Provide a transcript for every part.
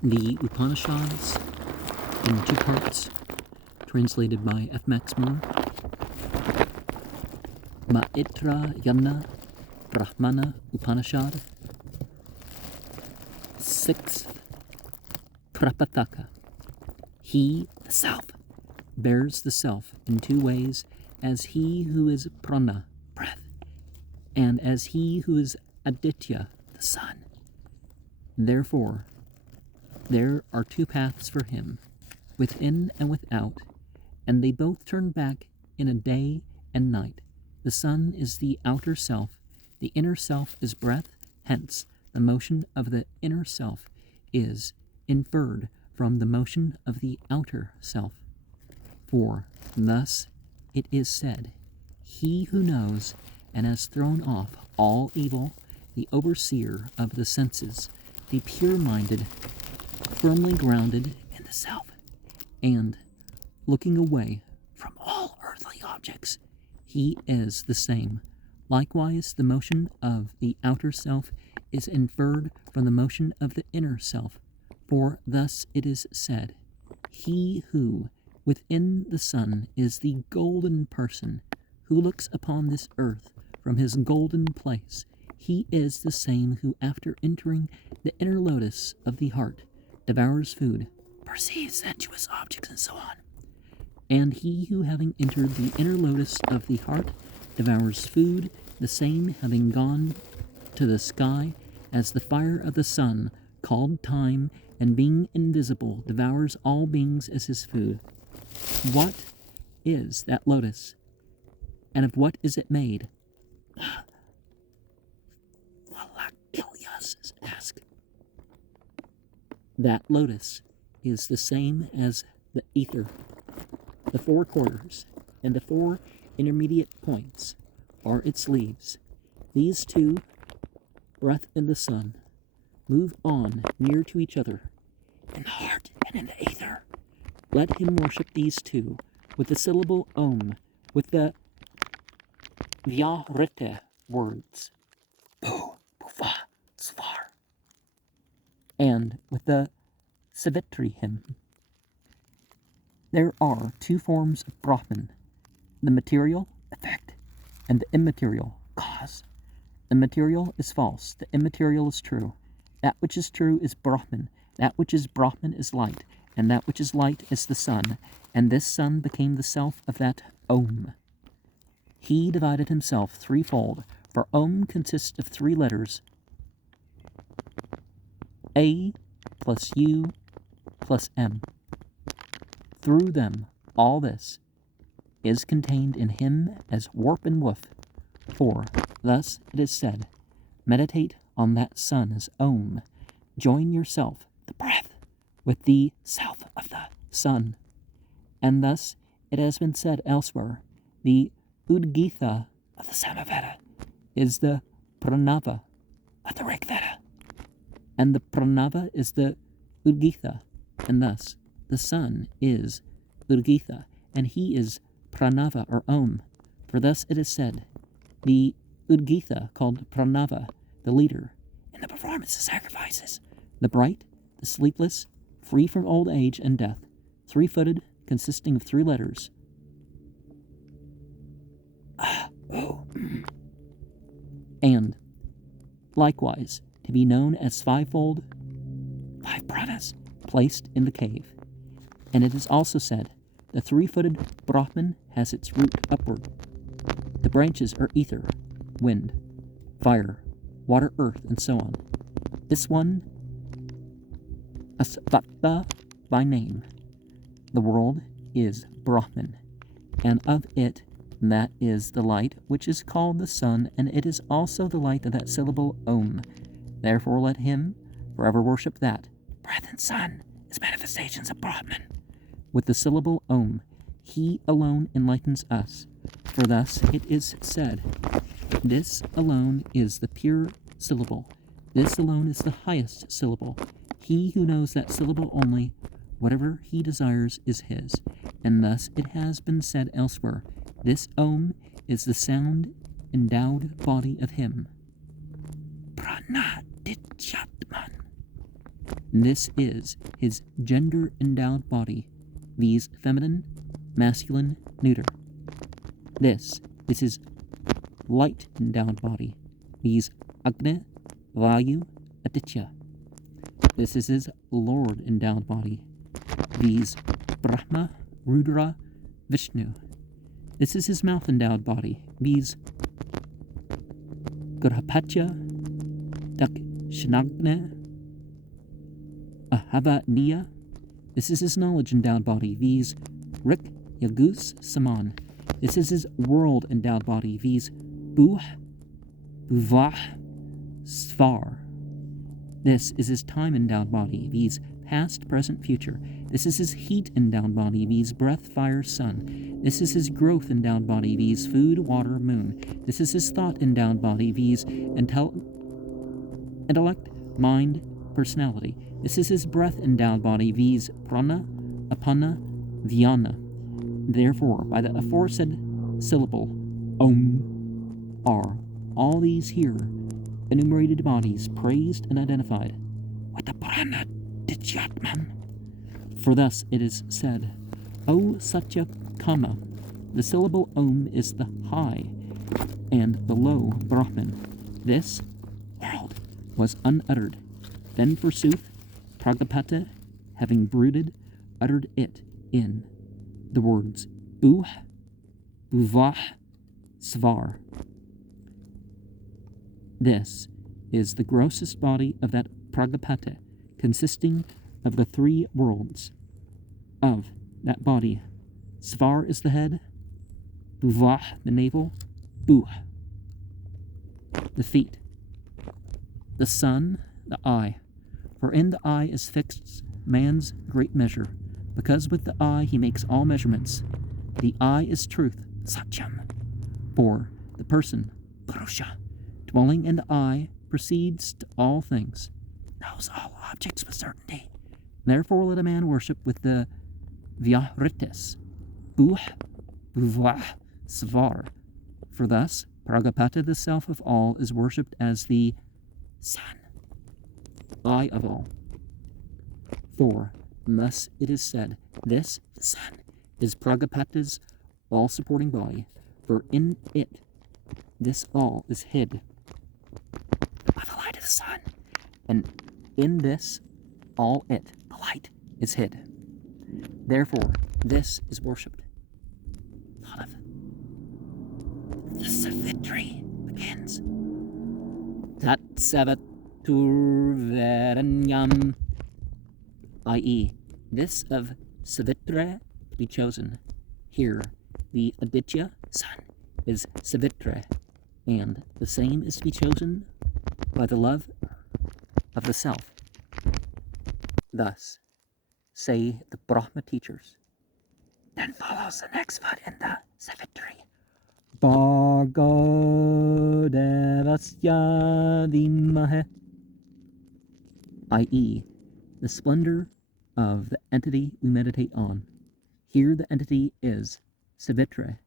The Upanishads, in 2 parts, translated by F. Max Muller. Maitrayana Brahmana Upanishad, 6th Prapataka. He, the Self, bears the Self in 2 ways, as he who is prana, breath, and as he who is aditya, the sun. Therefore, there are 2 paths for him, within and without, and they both turn back in a day and night. The sun is the outer self, the inner self is breath, hence the motion of the inner self is inferred from the motion of the outer self. For thus it is said, he who knows and has thrown off all evil, the overseer of the senses, the pure-minded, firmly grounded in the self, and looking away from all earthly objects, he is the same. Likewise, the motion of the outer self is inferred from the motion of the inner self, for thus it is said, he who within the sun is the golden person, who looks upon this earth from his golden place, he is the same who after entering the inner lotus of the heart devours food, perceives sensuous objects, and so on. And he who having entered the inner lotus of the heart devours food, the same having gone to the sky as the fire of the sun, called time, and being invisible, devours all beings as his food. What is that lotus? And of what is it made? Valakilias asked. That lotus is the same as the ether. The 4 quarters and the 4 intermediate points are its leaves. These 2, breath and the sun, move on near to each other, in the heart and in the ether. Let him worship these 2 with the syllable Om, with the Vyarite words, Bu, Buva, Svar, and with the Savitri hymn. There are 2 forms of Brahman, the material, effect, and the immaterial, cause. The material is false, the immaterial is true. That which is true is Brahman, that which is Brahman is light, and that which is light is the sun, and this sun became the self of that Om. He divided himself threefold, for Om consists of 3 letters, A plus U plus M. Through them, all this is contained in him as warp and woof. For thus it is said, meditate on that sun as Om. Join yourself, the breath, with the self of the sun. And thus it has been said elsewhere, the Udgitha of the Samaveda is the Pranava of the Rigveda, and the Pranava is the Udgitha, and thus the sun is Udgitha, and he is Pranava or Om. For thus it is said, the Udgitha called Pranava, the leader in the performance of sacrifices, the bright, the sleepless, free from old age and death, 3-footed, consisting of 3 letters. And likewise to be known as 5-fold, 5 pranas, placed in the cave. And it is also said, the 3-footed Brahman has its root upward. The branches are ether, wind, fire, water, earth, and so on. This one, Asvata by name. The world is Brahman, and of it that is the light which is called the sun, and it is also the light of that syllable Om. Therefore let him forever worship that. Breath and sun is manifestations of Brahman. With the syllable Om, he alone enlightens us. For thus it is said, this alone is the pure syllable. This alone is the highest syllable. He who knows that syllable only, whatever he desires is his. And thus it has been said elsewhere, this Om is the sound endowed body of him. Pranaditjatman. This is his gender-endowed body, viz. Feminine, masculine, neuter. This is his light-endowed body, viz. Agni, Vayu, Aditya. This is his Lord-endowed body, viz. Brahma, Rudra, Vishnu. This is his mouth-endowed body, viz. Grahapatya, Dakshinagna, Ahavaniya. This is his knowledge-endowed body, viz. Rik, Yagus, Saman. This is his world-endowed body, viz. Buh, Buvah, Svar. This is his time-endowed body, viz. Past, present, future. This is his heat-endowed body, viz. Breath, fire, sun. This is his growth-endowed body, viz. Food, water, moon. This is his thought-endowed body, viz. Intellect, mind, personality. This is his breath-endowed body, viz. Prana, Apana, Vyana. Therefore, by the aforesaid syllable, Om, are all these here enumerated bodies praised and identified with the Prana Dityatman. For thus it is said, O Satya Kama, the syllable Om is the high and the low Brahman. This world was unuttered. Then forsooth, Prajapata, having brooded, uttered it in the words Buh, Buvah, Svar. This is the grossest body of that Prajapata, consisting of the three worlds. Of that body, Svar is the head, Buvah the navel, Buh the feet, the sun, the eye. For in the eye is fixed man's great measure, because with the eye he makes all measurements. The eye is truth, Satyam. For the person, Purusha, dwelling in the eye, proceeds to all things, knows all objects with certainty. Therefore let a man worship with the Vyahritis, Buh, Buvah, Svar. For thus, Prajapata, the self of all, is worshipped as the sun, eye of all. For thus it is said, this sun is Prajapata's all-supporting body, for in it this all is hid by the light of the sun, and in this all it, the light, is hid. Therefore, this is worshipped. Thought of the Savitri begins. Tat Savaturvaranyam, i.e., this of Savitra to be chosen. Here, the Aditya, sun, is Savitra, and the same is to be chosen by the love of the self. Thus, say the Brahma teachers. Then follows the next foot in the Savitri. Bhargo Devasya Dhimahe, i.e., the splendor of the entity we meditate on. Here the entity is Savitra,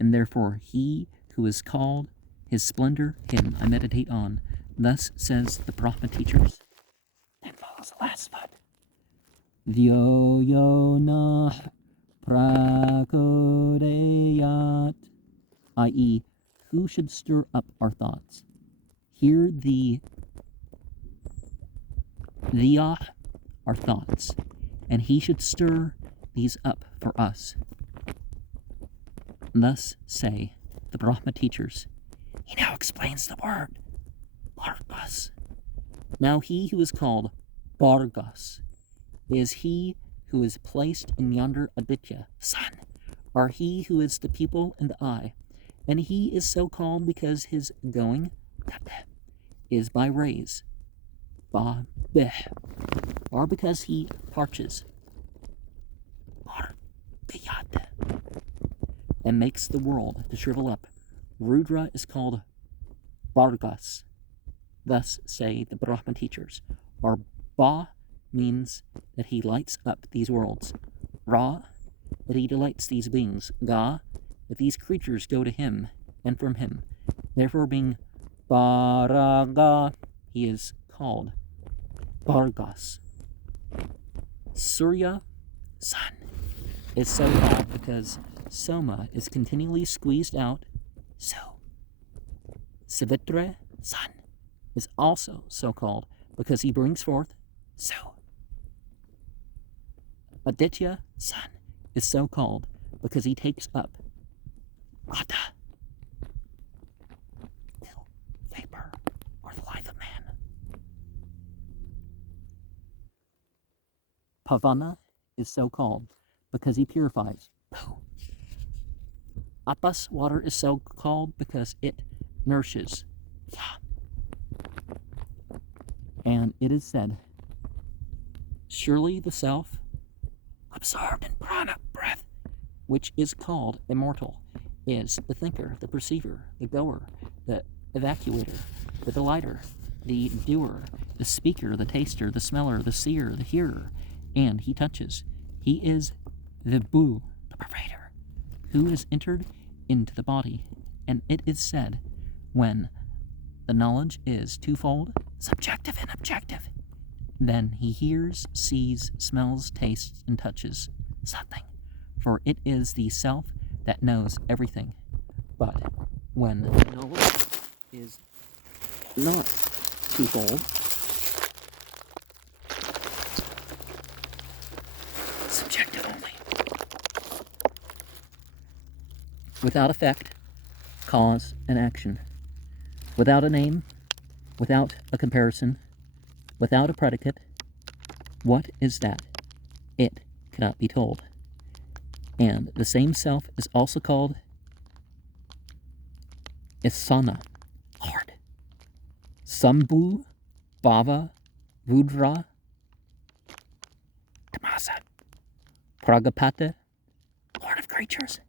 and therefore he who is called his splendor, him I meditate on. Thus says the Brahma teachers. Then follows the last foot. Vyo yona prakodeyat, i.e., who should stir up our thoughts. Here the Vyah are thoughts, and he should stir these up for us. Thus say the Brahma teachers. He now explains the word Bhargas. Now he who is called Bhargas is he who is placed in yonder Aditya, sun, or he who is the pupil in the eye, and he is so called because his going is by rays, or because he parches, and makes the world to shrivel up. Rudra is called Bhargas. Thus say the Brahma teachers. Or Ba means that he lights up these worlds. Ra, that he delights these beings. Ga, that these creatures go to him and from him. Therefore, being Bharaga, he is called Bhargas. Surya, sun, is so called because soma is continually squeezed out, so. Savitra, sun, is also so called because he brings forth, so. Aditya, sun, is so called because he takes up, Rata, vapor, or the life of man. Pavana is so called because he purifies, poo. Apas, water, is so called because it nourishes, ya. And it is said, surely the self, absorbed in prana, breath, which is called immortal, is the thinker, the perceiver, the goer, the evacuator, the delighter, the doer, the speaker, the taster, the smeller, the seer, the hearer, and he touches. He is the bu, the pervader, who is entered into the body, and it is said, when the knowledge is twofold, subjective and objective, then he hears, sees, smells, tastes, and touches something, for it is the self that knows everything. But when knowledge is not twofold, subjective only, without effect, cause, and action, without a name, without a comparison, without a predicate, what is that? It cannot be told. And the same self is also called Isana, Lord. Sambhu, Bhava, Rudra, Tamasa, Pragapata, Lord of creatures.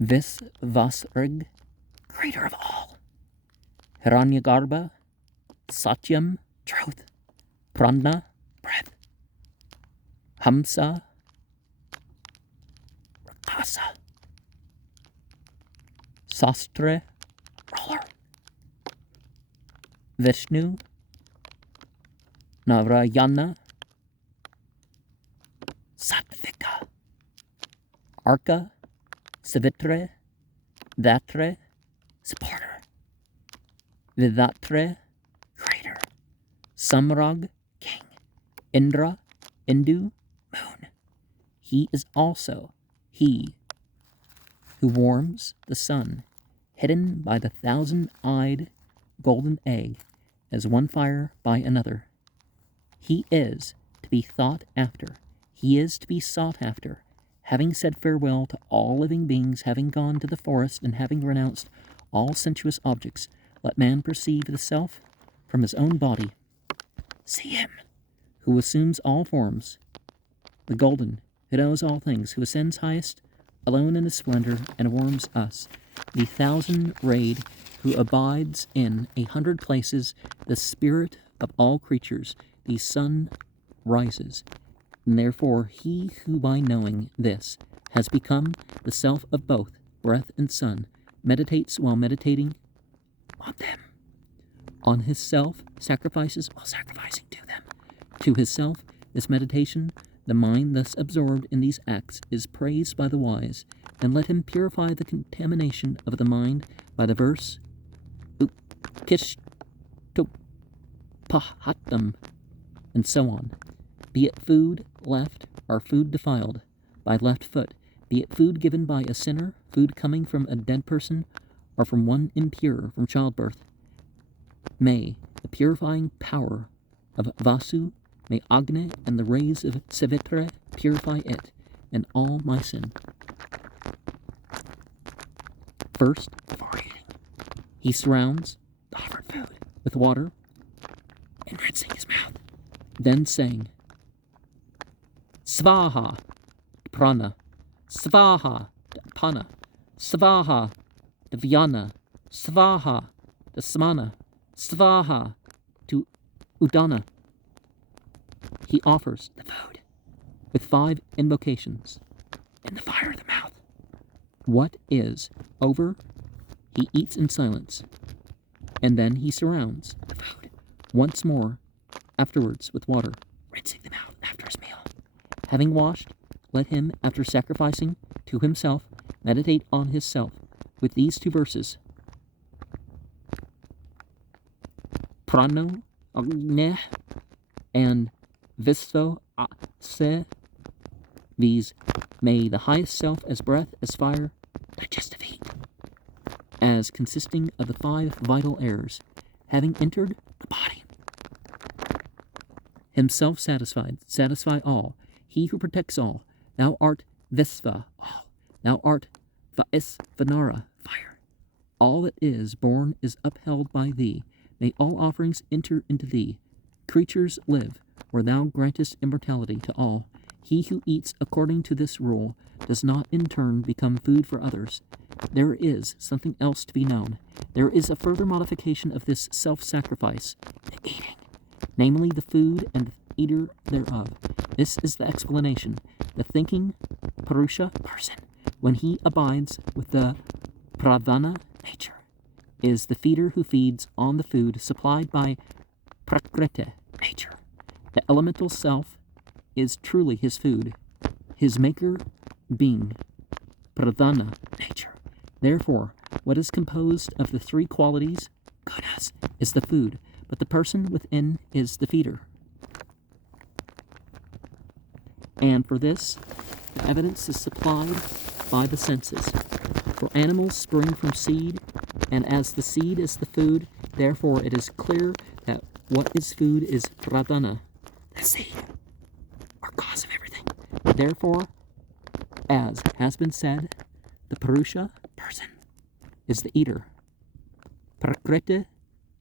Visvasrig, creator of all. Hiranyagarbha, Satyam, truth. Prana, breath. Hamsa, Rakasa. Sastre, ruler. Vishnu, Narayana, Sattvika. Arka, Savitre, Dhatre, supporter. Vidatre, creator. Samrag, king. Indra, Indu, moon. He is also he who warms the sun, hidden by the 1,000-eyed golden egg as one fire by another. He is to be thought after. He is to be sought after. Having said farewell to all living beings, having gone to the forest, and having renounced all sensuous objects, let man perceive the self from his own body. See him, who assumes all forms, the golden, who knows all things, who ascends highest, alone in his splendor, and warms us, the 1,000-rayed, who abides in 100 places, the spirit of all creatures, the sun rises. And therefore he who by knowing this has become the self of both breath and sun, meditates while meditating on them. On his self sacrifices while sacrificing to them. To his self, this meditation, the mind thus absorbed in these acts, is praised by the wise. Then let him purify the contamination of the mind by the verse, Ukishtopahatam, and so on. Be it food left or food defiled by left foot, be it food given by a sinner, food coming from a dead person, or from one impure from childbirth. May the purifying power of Vasu, may Agni and the rays of Savitra purify it and all my sin. First, before eating, he surrounds the offered food with water and rinsing his mouth, then saying, Svaha to Prana, Svaha to Apana, Svaha to Vyana, Svaha to Samana, Svaha to Udana. He offers the food with 5 invocations in the fire of the mouth. What is over, he eats in silence, and then he surrounds the food once more afterwards with water, rinsing the mouth after his meal. Having washed, let him, after sacrificing to himself, meditate on his self with these two verses. Prano agne and visto se, these, may the highest self as breath, as fire, digestive heat, as consisting of the 5 vital airs, having entered the body, himself satisfied, satisfy all, he who protects all, thou art Visva, all, thou art Vaisvanara, fire, all that is born is upheld by thee, may all offerings enter into thee, creatures live, where thou grantest immortality to all, he who eats according to this rule does not in turn become food for others. There is something else to be known. There is a further modification of this self-sacrifice, the eating, namely the food and the eater thereof. This is the explanation. The thinking Purusha person, when he abides with the Pradhana nature, is the feeder who feeds on the food supplied by Prakriti nature. The elemental self is truly his food, his maker being Pradhana nature. Therefore, what is composed of the 3 qualities, gunas, is the food, but the person within is the feeder. And for this, the evidence is supplied by the senses. For animals spring from seed, and as the seed is the food, therefore it is clear that what is food is pradhana, the seed, or cause of everything. Therefore, as has been said, the Purusha, person, is the eater, Prakriti,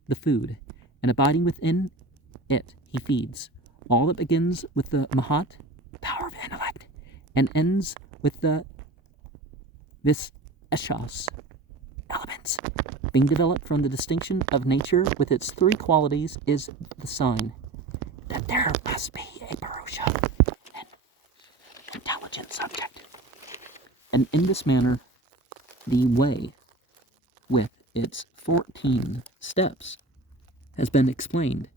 the food, and abiding within it he feeds. All that begins with the Mahat, power of intellect, and ends with the Vishas, elements, being developed from the distinction of nature with its 3 qualities, is the sign that there must be a Purusha, an intelligent subject. And in this manner, the way, with its 14 steps, has been explained.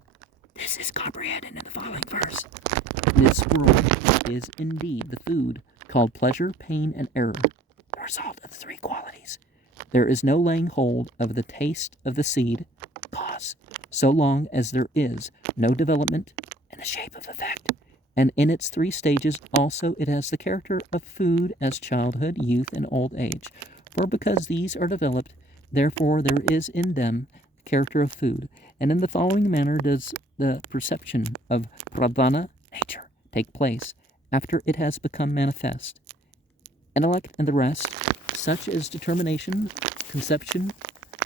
This is comprehended in the following verse. This world is indeed the food called pleasure, pain, and error, the result of the 3 qualities. There is no laying hold of the taste of the seed, cause, so long as there is no development in the shape of effect. And in its 3 stages also it has the character of food as childhood, youth, and old age. For because these are developed, therefore there is in them the character of food. And in the following manner does the perception of pradhana nature take place after it has become manifest. Intellect and the rest, such as determination, conception,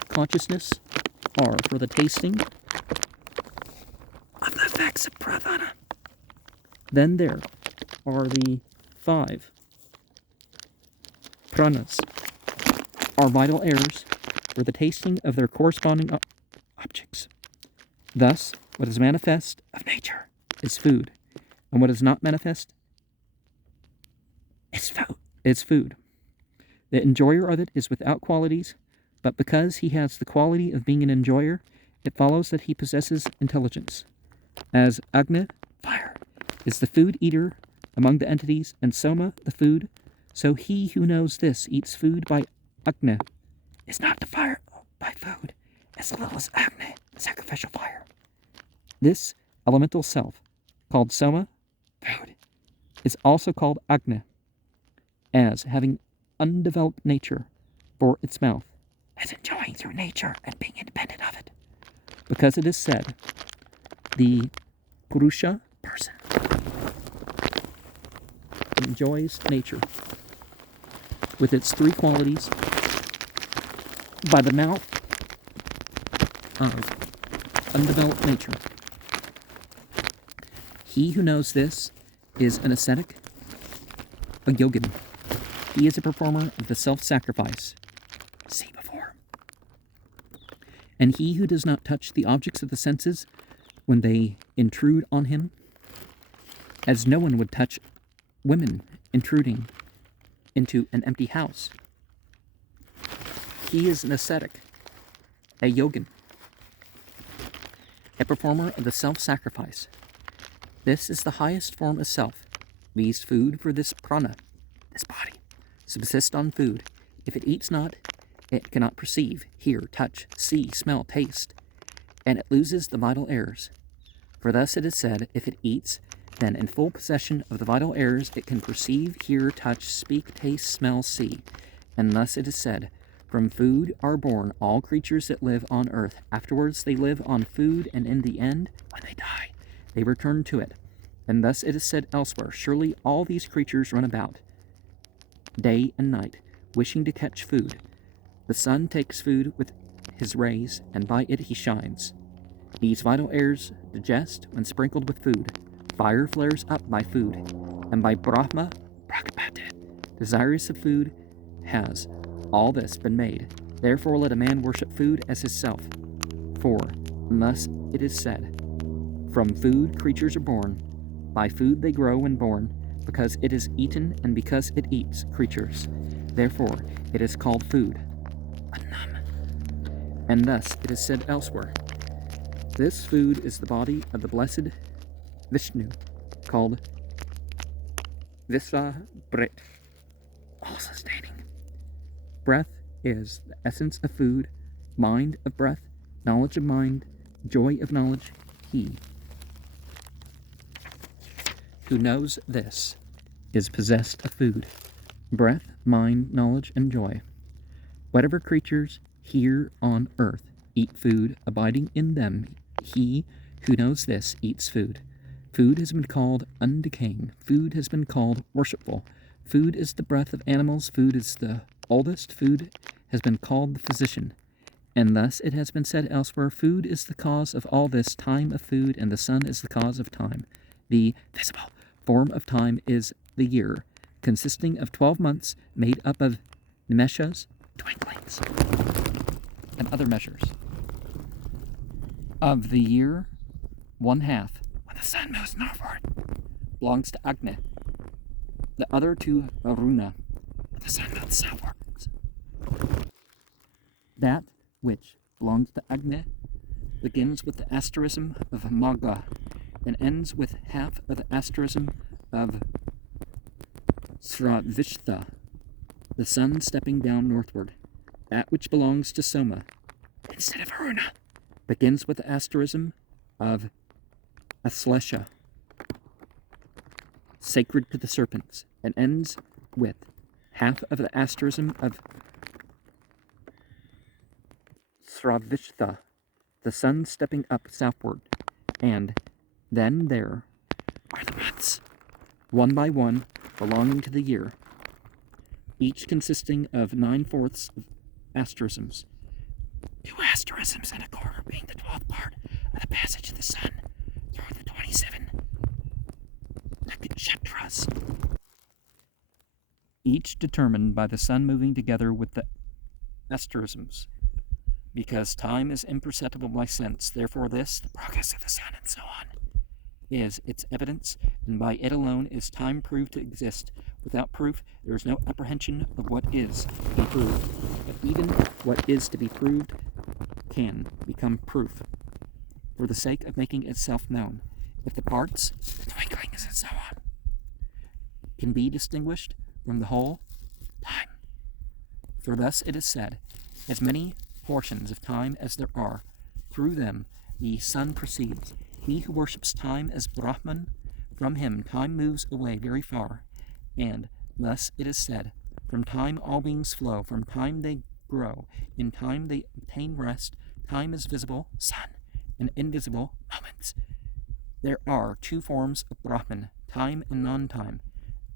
consciousness, are for the tasting of the effects of pradhana. Then there are the 5 pranas, are vital airs for the tasting of their corresponding objects. Thus, what is manifest of nature is food, and what is not manifest is food. The enjoyer of it is without qualities, but because he has the quality of being an enjoyer, it follows that he possesses intelligence. As Agni, fire, is the food eater among the entities, and Soma, the food, so he who knows this eats food by Agni, is not defiled by food, as little as Agni, the sacrificial fire. This elemental self, called Soma, food, is also called Agni, as having undeveloped nature for its mouth, as enjoying through nature and being independent of it. Because it is said, the Purusha person enjoys nature with its 3 qualities by the mouth of undeveloped nature. He who knows this is an ascetic, a yogin. He is a performer of the self-sacrifice. See before. And he who does not touch the objects of the senses when they intrude on him, as no one would touch women intruding into an empty house. He is an ascetic, a yogin, a performer of the self-sacrifice. This is the highest form of self, These food for this prana, this body, subsist on food. If it eats not, it cannot perceive, hear, touch, see, smell, taste, and it loses the vital airs. For thus it is said, if it eats, then in full possession of the vital airs it can perceive, hear, touch, speak, taste, smell, see. And thus it is said, from food are born all creatures that live on earth. Afterwards they live on food, and in the end, when they die, they return to it. And thus it is said elsewhere, surely all these creatures run about, day and night, wishing to catch food. The sun takes food with his rays, and by it he shines. These vital airs digest when sprinkled with food. Fire flares up by food, and by Brahma, desirous of food, has all this been made. Therefore let a man worship food as his self. For thus it is said, from food creatures are born, by food they grow when born, because it is eaten and because it eats creatures. Therefore it is called food. And thus it is said elsewhere, this food is the body of the blessed Vishnu, called Visa Brit, all-sustaining. Breath is the essence of food, mind of breath, knowledge of mind, joy of knowledge. He who knows this is possessed of food, breath, mind, knowledge, and joy. Whatever creatures here on earth eat food, abiding in them, he who knows this eats food. Food has been called undecaying. Food has been called worshipful. Food is the breath of animals. Food is the oldest. Food has been called the physician. And thus it has been said elsewhere, food is the cause of all this, time of food, and the sun is the cause of time. The visible form of time is the year, consisting of 12 months made up of nimeshas, twinklings, and other measures. Of the year, 1/2, when the sun moves northward, belongs to Agni. The other to Varuna, when the sun moves southwards. That which belongs to Agni begins with the asterism of Magha and ends with half of the asterism of Sravishta, the sun stepping down northward. That which belongs to Soma, instead of Varuna, begins with the asterism of Aslesha, sacred to the serpents, and ends with half of the asterism of Sravishta, the sun stepping up southward. And then there are the months, one by one, belonging to the year, each consisting of 9/4 of asterisms, 2 asterisms and a quarter being the 12th part of the passage of the sun through the 27 nakshatras, each determined by the sun moving together with the asterisms. Because time is imperceptible by sense, therefore this, the progress of the sun and so on, is its evidence, and by it alone is time proved to exist. Without proof, there is no apprehension of what is to be proved. But even what is to be proved can become proof, for the sake of making itself known. If the parts, the twinklings and so on, can be distinguished from the whole, time. For thus it is said, as many portions of time as there are, through them the sun proceeds. He who worships time as Brahman, from him time moves away very far. And thus it is said, from time all beings flow, from time they grow, in time they obtain rest. Time is visible, sun, and invisible, moments. There are 2 forms of Brahman, time and non-time.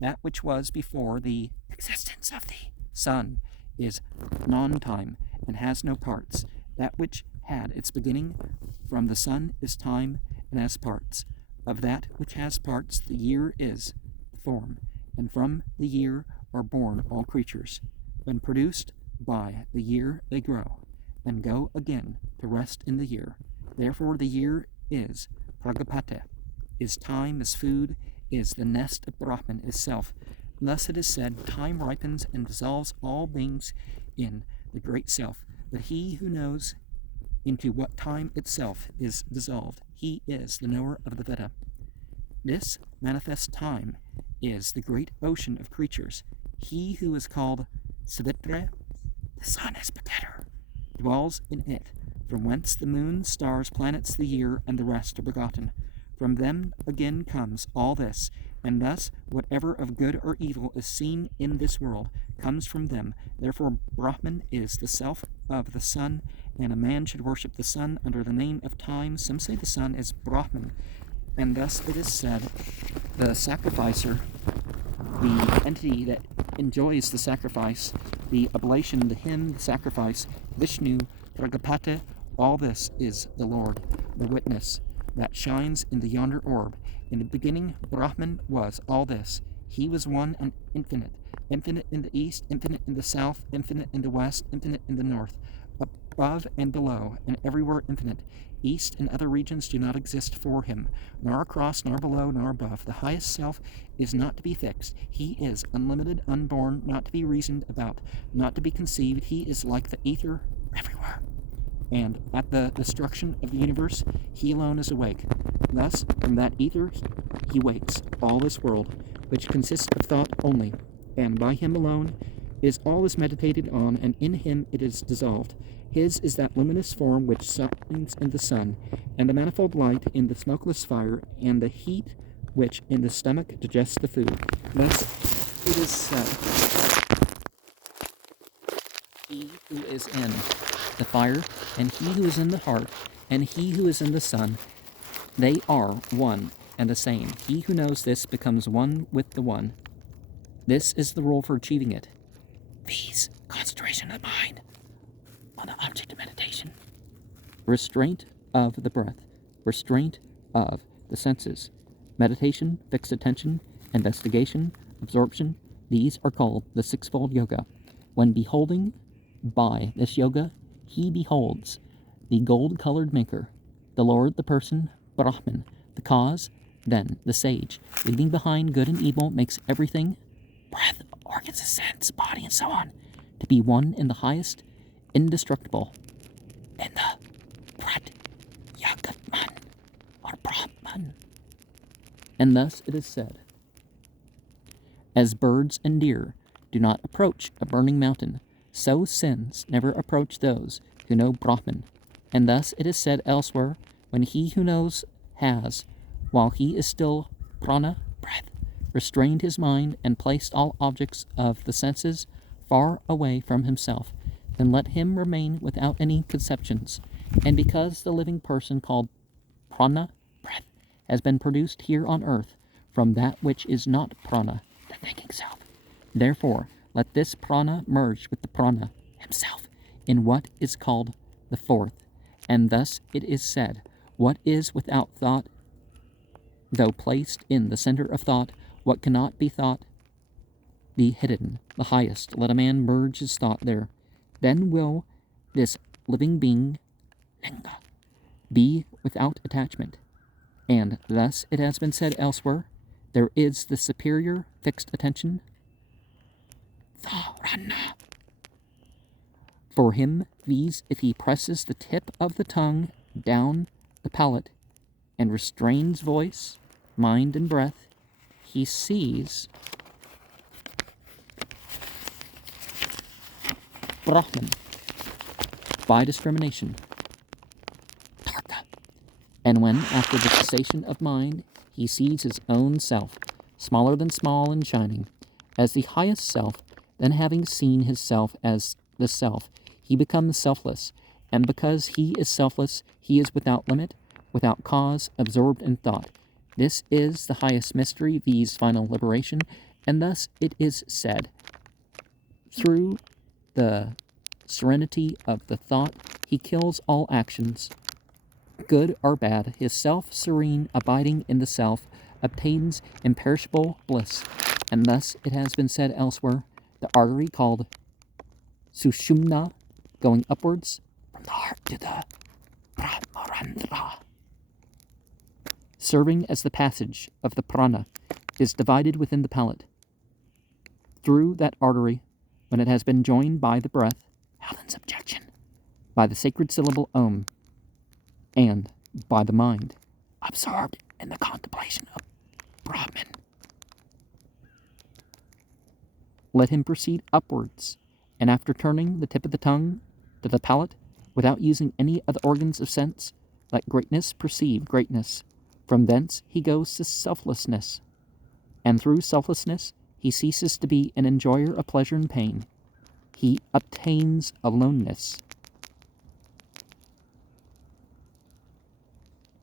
That which was before the existence of the sun is non-time and has no parts. That which had its beginning from the sun is time and has parts. Of that which has parts, the year is the form, and from the year are born all creatures. When produced by the year they grow, and go again to rest in the year. Therefore the year is Pragapate, is time, is food, is the nest of Brahman, is self. Thus it is said, time ripens and dissolves all beings in the great self. But he who knows into what time itself is dissolved, he is the knower of the Veda. This manifest time is the great ocean of creatures. He who is called Savitra, the sun is begetter, dwells in it, from whence the moon, stars, planets, the year, and the rest are begotten. From them again comes all this, and thus whatever of good or evil is seen in this world comes from them. Therefore Brahman is the self of the sun, and a man should worship the sun under the name of time. Some say the sun is Brahman, and thus it is said, the sacrificer, the entity that enjoys the sacrifice, the oblation, the hymn, the sacrifice, Vishnu, Pragapata, all this is the Lord, the witness that shines in the yonder orb. In the beginning, Brahman was all this. He was one and infinite, infinite in the east, infinite in the south, infinite in the west, infinite in the north, above and below, and everywhere infinite. East and other regions do not exist for him, nor across, nor below, nor above. The highest self is not to be fixed. He is unlimited, unborn, not to be reasoned about, not to be conceived. He is like the ether everywhere. And at the destruction of the universe, he alone is awake. Thus, from that ether, he wakes all this world, which consists of thought only, and by him alone is all is meditated on, and in him it is dissolved. His is that luminous form which shines in the sun, and the manifold light in the smokeless fire, and the heat which in the stomach digests the food. Thus it is said, he who is in the fire, and he who is in the heart, and he who is in the sun, they are one and the same. He who knows this becomes one with the one. This is the rule for achieving it. These, concentration of the mind on the object of meditation, restraint of the breath, restraint of the senses, meditation, fixed attention, investigation, absorption, these are called the sixfold yoga. When beholding by this yoga, he beholds the gold-colored maker, the Lord, the person, Brahman, the cause, then the sage. Leaving behind good and evil makes everything, breath, organs of sense, body, and so on, to be one in the highest, indestructible, in the Yagatman, or Brahman. And thus it is said, as birds and deer do not approach a burning mountain, so sins never approach those who know Brahman. And thus it is said elsewhere, when he who knows has, while he is still prana, breath, restrained his mind and placed all objects of the senses far away from himself, then let him remain without any conceptions. And because the living person called prana, breath, has been produced here on earth from that which is not prana, the thinking self, therefore let this prana merge with the prana himself in what is called the fourth. And thus it is said, what is without thought, though placed in the center of thought, what cannot be thought, the hidden, the highest, let a man merge his thought there. Then will this living being, linga, be without attachment. And thus it has been said elsewhere, there is the superior fixed attention, dharana. For him, these, if he presses the tip of the tongue down the palate and restrains voice, mind, and breath, he sees Brahman by discrimination, Tarka. And when, after the cessation of mind, he sees his own self, smaller than small and shining, as the highest self, then having seen his self as the self, he becomes selfless, and because he is selfless, he is without limit, without cause, absorbed in thought. This is the highest mystery, viz. Final liberation, and thus it is said, through the serenity of the thought, he kills all actions, good or bad. His self, serene, abiding in the self, obtains imperishable bliss, and thus it has been said elsewhere, the artery called Sushumna, going upwards from the heart to the Brahmarandra, serving as the passage of the prana, is divided within the palate. Through that artery, when it has been joined by the breath, held in subjection, by the sacred syllable Om, and by the mind, absorbed in the contemplation of Brahman, let him proceed upwards, and after turning the tip of the tongue to the palate, without using any of the organs of sense, let greatness perceive greatness. From thence he goes to selflessness, and through selflessness he ceases to be an enjoyer of pleasure and pain. He obtains aloneness.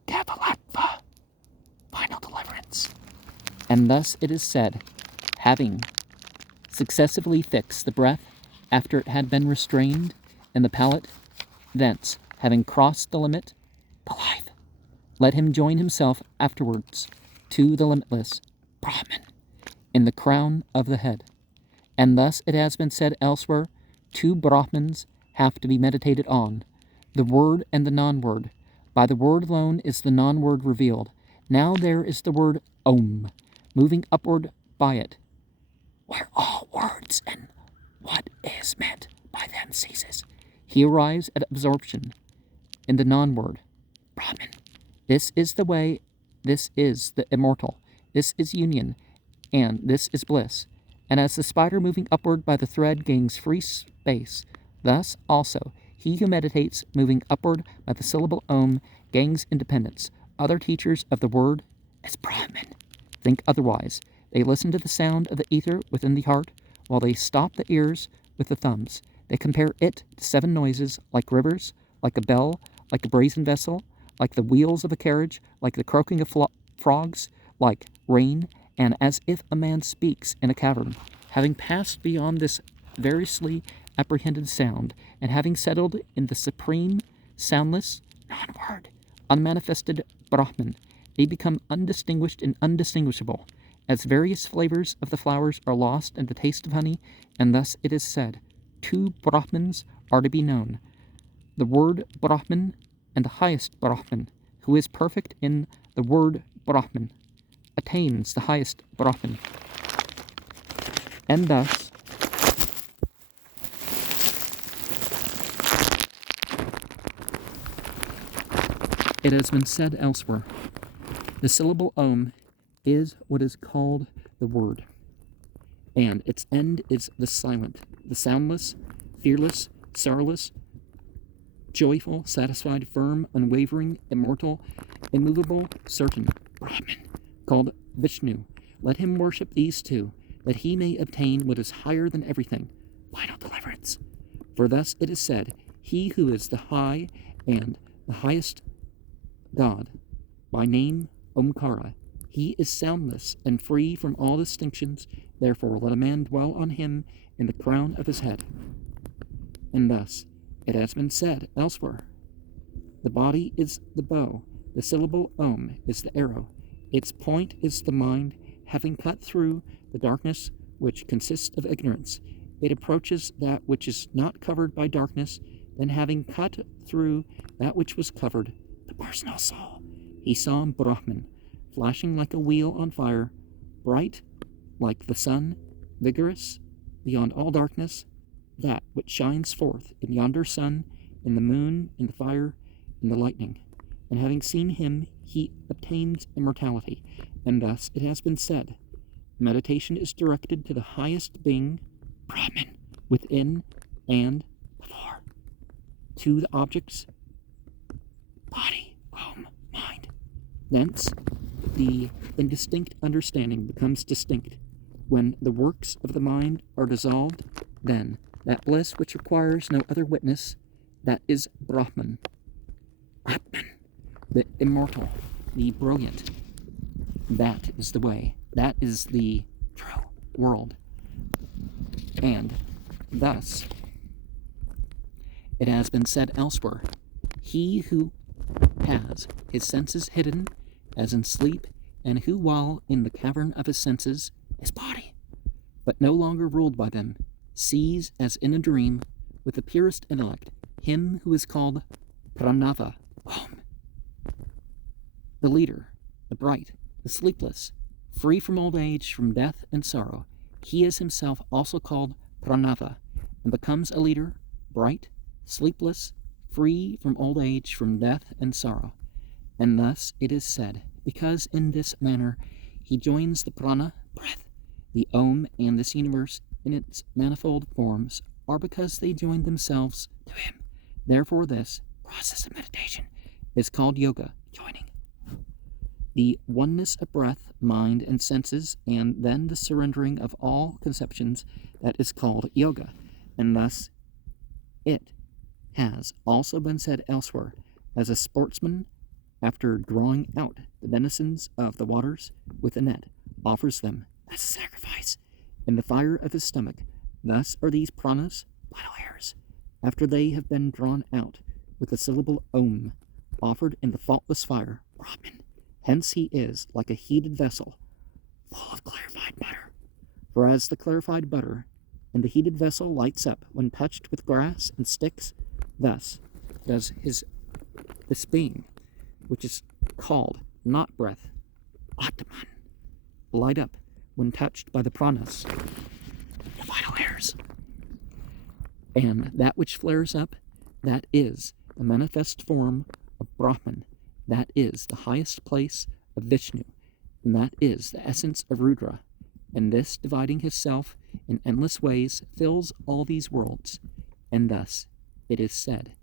Kavalatva, final deliverance. And thus it is said, having successively fixed the breath after it had been restrained in the palate, thence, having crossed the limit, the life, let him join himself afterwards to the limitless Brahman in the crown of the head. And thus it has been said elsewhere, two Brahmans have to be meditated on, the word and the non-word. By the word alone is the non-word revealed. Now there is the word Om, moving upward by it, where all words and what is meant by them ceases. He arrives at absorption in the non-word Brahman. This is the way, this is the immortal, this is union, and this is bliss. And as the spider moving upward by the thread gains free space, thus also he who meditates moving upward by the syllable Om gains independence. Other teachers of the word as Brahman think otherwise. They listen to the sound of the ether within the heart, while they stop the ears with the thumbs. They compare it to 7 noises, like rivers, like a bell, like a brazen vessel, like the wheels of a carriage, like the croaking of frogs, like rain, and as if a man speaks in a cavern. Having passed beyond this variously apprehended sound, and having settled in the supreme, soundless, non-word, unmanifested Brahman, they become undistinguished and undistinguishable, as various flavors of the flowers are lost in the taste of honey, and thus it is said, 2 Brahmans are to be known, the word Brahman and the highest Brahman, who is perfect in the word Brahman, attains the highest Brahman. And thus, it has been said elsewhere, the syllable Om is what is called the word, and its end is the silent, the soundless, fearless, sorrowless, joyful, satisfied, firm, unwavering, immortal, immovable, certain Brahman, called Vishnu. Let him worship these 2, that he may obtain what is higher than everything, final deliverance. For thus it is said, he who is the high and the highest God, by name Omkara, he is soundless and free from all distinctions, therefore let a man dwell on him in the crown of his head. And thus it has been said elsewhere, the body is the bow, the syllable Om is the arrow, its point is the mind, having cut through the darkness which consists of ignorance, it approaches that which is not covered by darkness, then having cut through that which was covered, the personal soul, he saw Brahman, flashing like a wheel on fire, bright like the sun, vigorous beyond all darkness, that which shines forth in yonder sun, in the moon, in the fire, in the lightning. And having seen him, he obtains immortality. And thus it has been said, meditation is directed to the highest being, Brahman, within and before, to the objects, body, Om, mind. Thence, the indistinct understanding becomes distinct. When the works of the mind are dissolved, then that bliss which requires no other witness, that is Brahman. Brahman, the immortal, the brilliant. That is the way. That is the true world. And thus, it has been said elsewhere, he who has his senses hidden as in sleep, and who while in the cavern of his senses, his body, but no longer ruled by them, sees as in a dream, with the purest intellect, him who is called Pranava, Om, the leader, the bright, the sleepless, free from old age, from death and sorrow. He is himself also called Pranava, and becomes a leader, bright, sleepless, free from old age, from death and sorrow. And thus it is said, because in this manner he joins the prana, breath, the Om, and this universe in its manifold forms are because they join themselves to him. Therefore, this process of meditation is called yoga, joining. The oneness of breath, mind, and senses, and then the surrendering of all conceptions, that is called yoga, and thus it has also been said elsewhere, as a sportsman, after drawing out the denizens of the waters with a net, offers them as a sacrifice in the fire of his stomach. Thus are these pranas, vital airs, after they have been drawn out with the syllable Om, offered in the faultless fire, Brahman. Hence he is like a heated vessel, full of clarified butter. For as the clarified butter in the heated vessel lights up when touched with grass and sticks, thus does this being, which is called not breath, Atman, light up when touched by the pranas, the vital airs. And that which flares up, that is the manifest form of Brahman, that is the highest place of Vishnu, and that is the essence of Rudra. And this, dividing his self in endless ways, fills all these worlds. And thus it is said,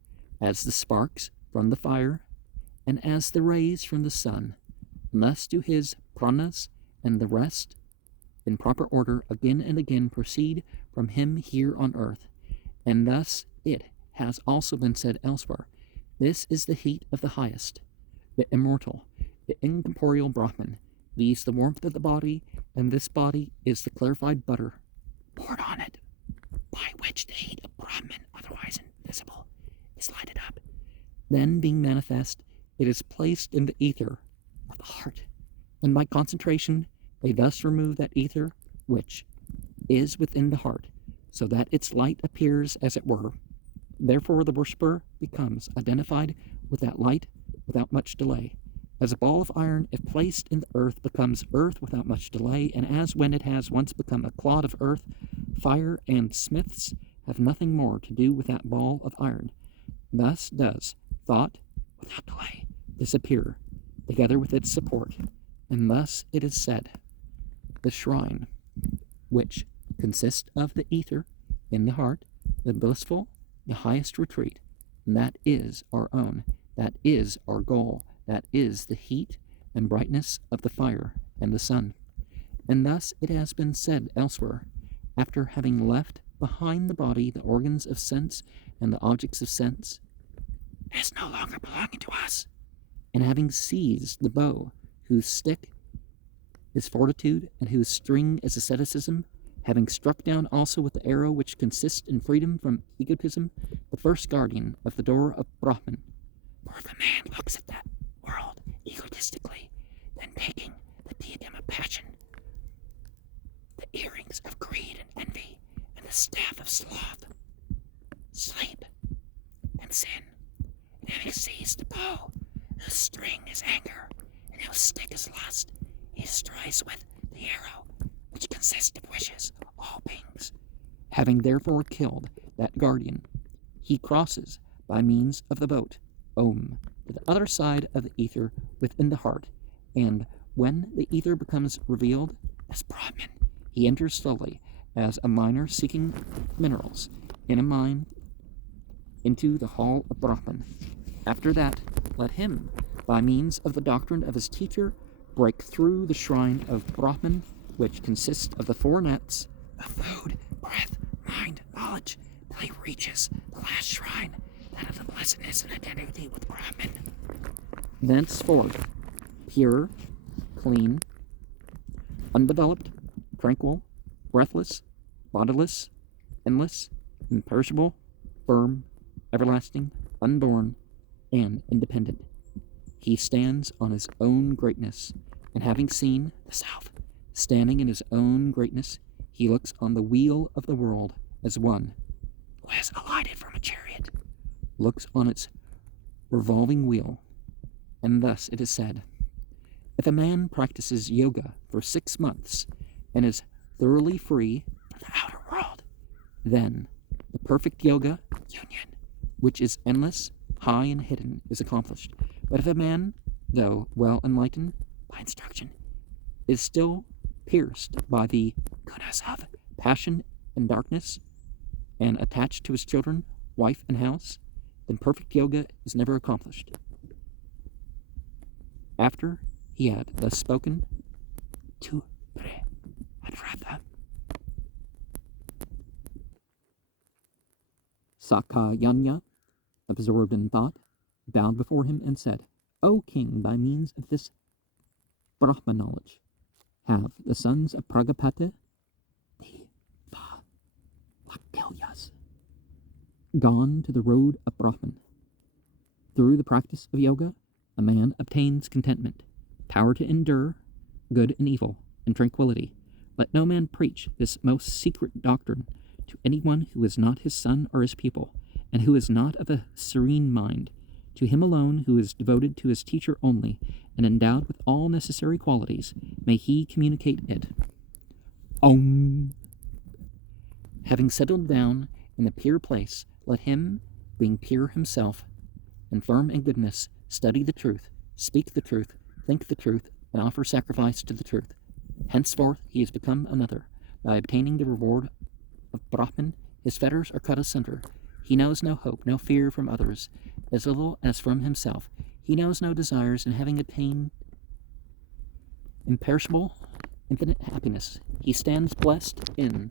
as the sparks from the fire, and as the rays from the sun, and thus do his pranas and the rest, in proper order, again and again proceed from him here on earth. And thus it has also been said elsewhere, this is the heat of the highest, the immortal, the incorporeal Brahman. These the warmth of the body, and this body is the clarified butter poured on it, by which the heat of Brahman, otherwise invisible, is lighted up. Then, being manifest, it is placed in the ether of the heart, and by concentration they thus remove that ether which is within the heart, so that its light appears as it were. Therefore the worshipper becomes identified with that light without much delay. As a ball of iron, if placed in the earth, becomes earth without much delay, and as when it has once become a clod of earth, fire and smiths have nothing more to do with that ball of iron. Thus does thought, without delay, disappear, together with its support. And thus it is said, the shrine, which consists of the ether in the heart, the blissful, the highest retreat, and that is our own, that is our goal, that is the heat and brightness of the fire and the sun. And thus it has been said elsewhere, after having left behind the body the organs of sense and the objects of sense, as no longer belonging to us, and having seized the bow, whose stick is fortitude and whose string is asceticism, having struck down also with the arrow which consists in freedom from egotism, the first guardian of the door of Brahman. For if a man looks at that world egotistically, then taking the diadem of passion, the earrings of greed and envy, and the staff of sloth, sleep, and sin, and having seized the bow, whose string is anger, and whose stick is lust, he destroys with the arrow, which consists of wishes, all beings. Having therefore killed that guardian, he crosses by means of the boat, Om, to the other side of the ether within the heart, and when the ether becomes revealed as Brahman, he enters slowly as a miner seeking minerals in a mine into the hall of Brahman. After that, let him, by means of the doctrine of his teacher, break through the shrine of Brahman, which consists of the four nets of food, breath, mind, knowledge, till he reaches the last shrine, that of the blessedness and identity with Brahman. Thenceforth, pure, clean, undeveloped, tranquil, breathless, bodiless, endless, imperishable, firm, everlasting, unborn, and independent, he stands on his own greatness, and having seen the self standing in his own greatness, he looks on the wheel of the world as one who has alighted from a chariot, looks on its revolving wheel. And thus it is said, if a man practices yoga for 6 months and is thoroughly free from the outer world, then the perfect yoga union, which is endless, high, and hidden, is accomplished. But if a man, though well enlightened by instruction, is still pierced by the gunas of passion and darkness and attached to his children, wife, and house, then perfect yoga is never accomplished. After he had thus spoken, tu pre adratha, Sakayanya, absorbed in thought, bowed before him and said, O king, by means of this Brahma knowledge, have the sons of Pragapati, the Vakilyas, gone to the road of Brahman. Through the practice of yoga, a man obtains contentment, power to endure good and evil, and tranquility. Let no man preach this most secret doctrine to anyone who is not his son or his pupil, and who is not of a serene mind. To him alone who is devoted to his teacher only, and endowed with all necessary qualities, may he communicate it. Om. Having settled down in the pure place, let him, being pure himself, and firm in goodness, study the truth, speak the truth, think the truth, and offer sacrifice to the truth. Henceforth he has become another. By obtaining the reward of Brahman, his fetters are cut asunder. He knows no hope, no fear from others, as little as from himself. He knows no desires, and having attained imperishable, infinite happiness, he stands blessed in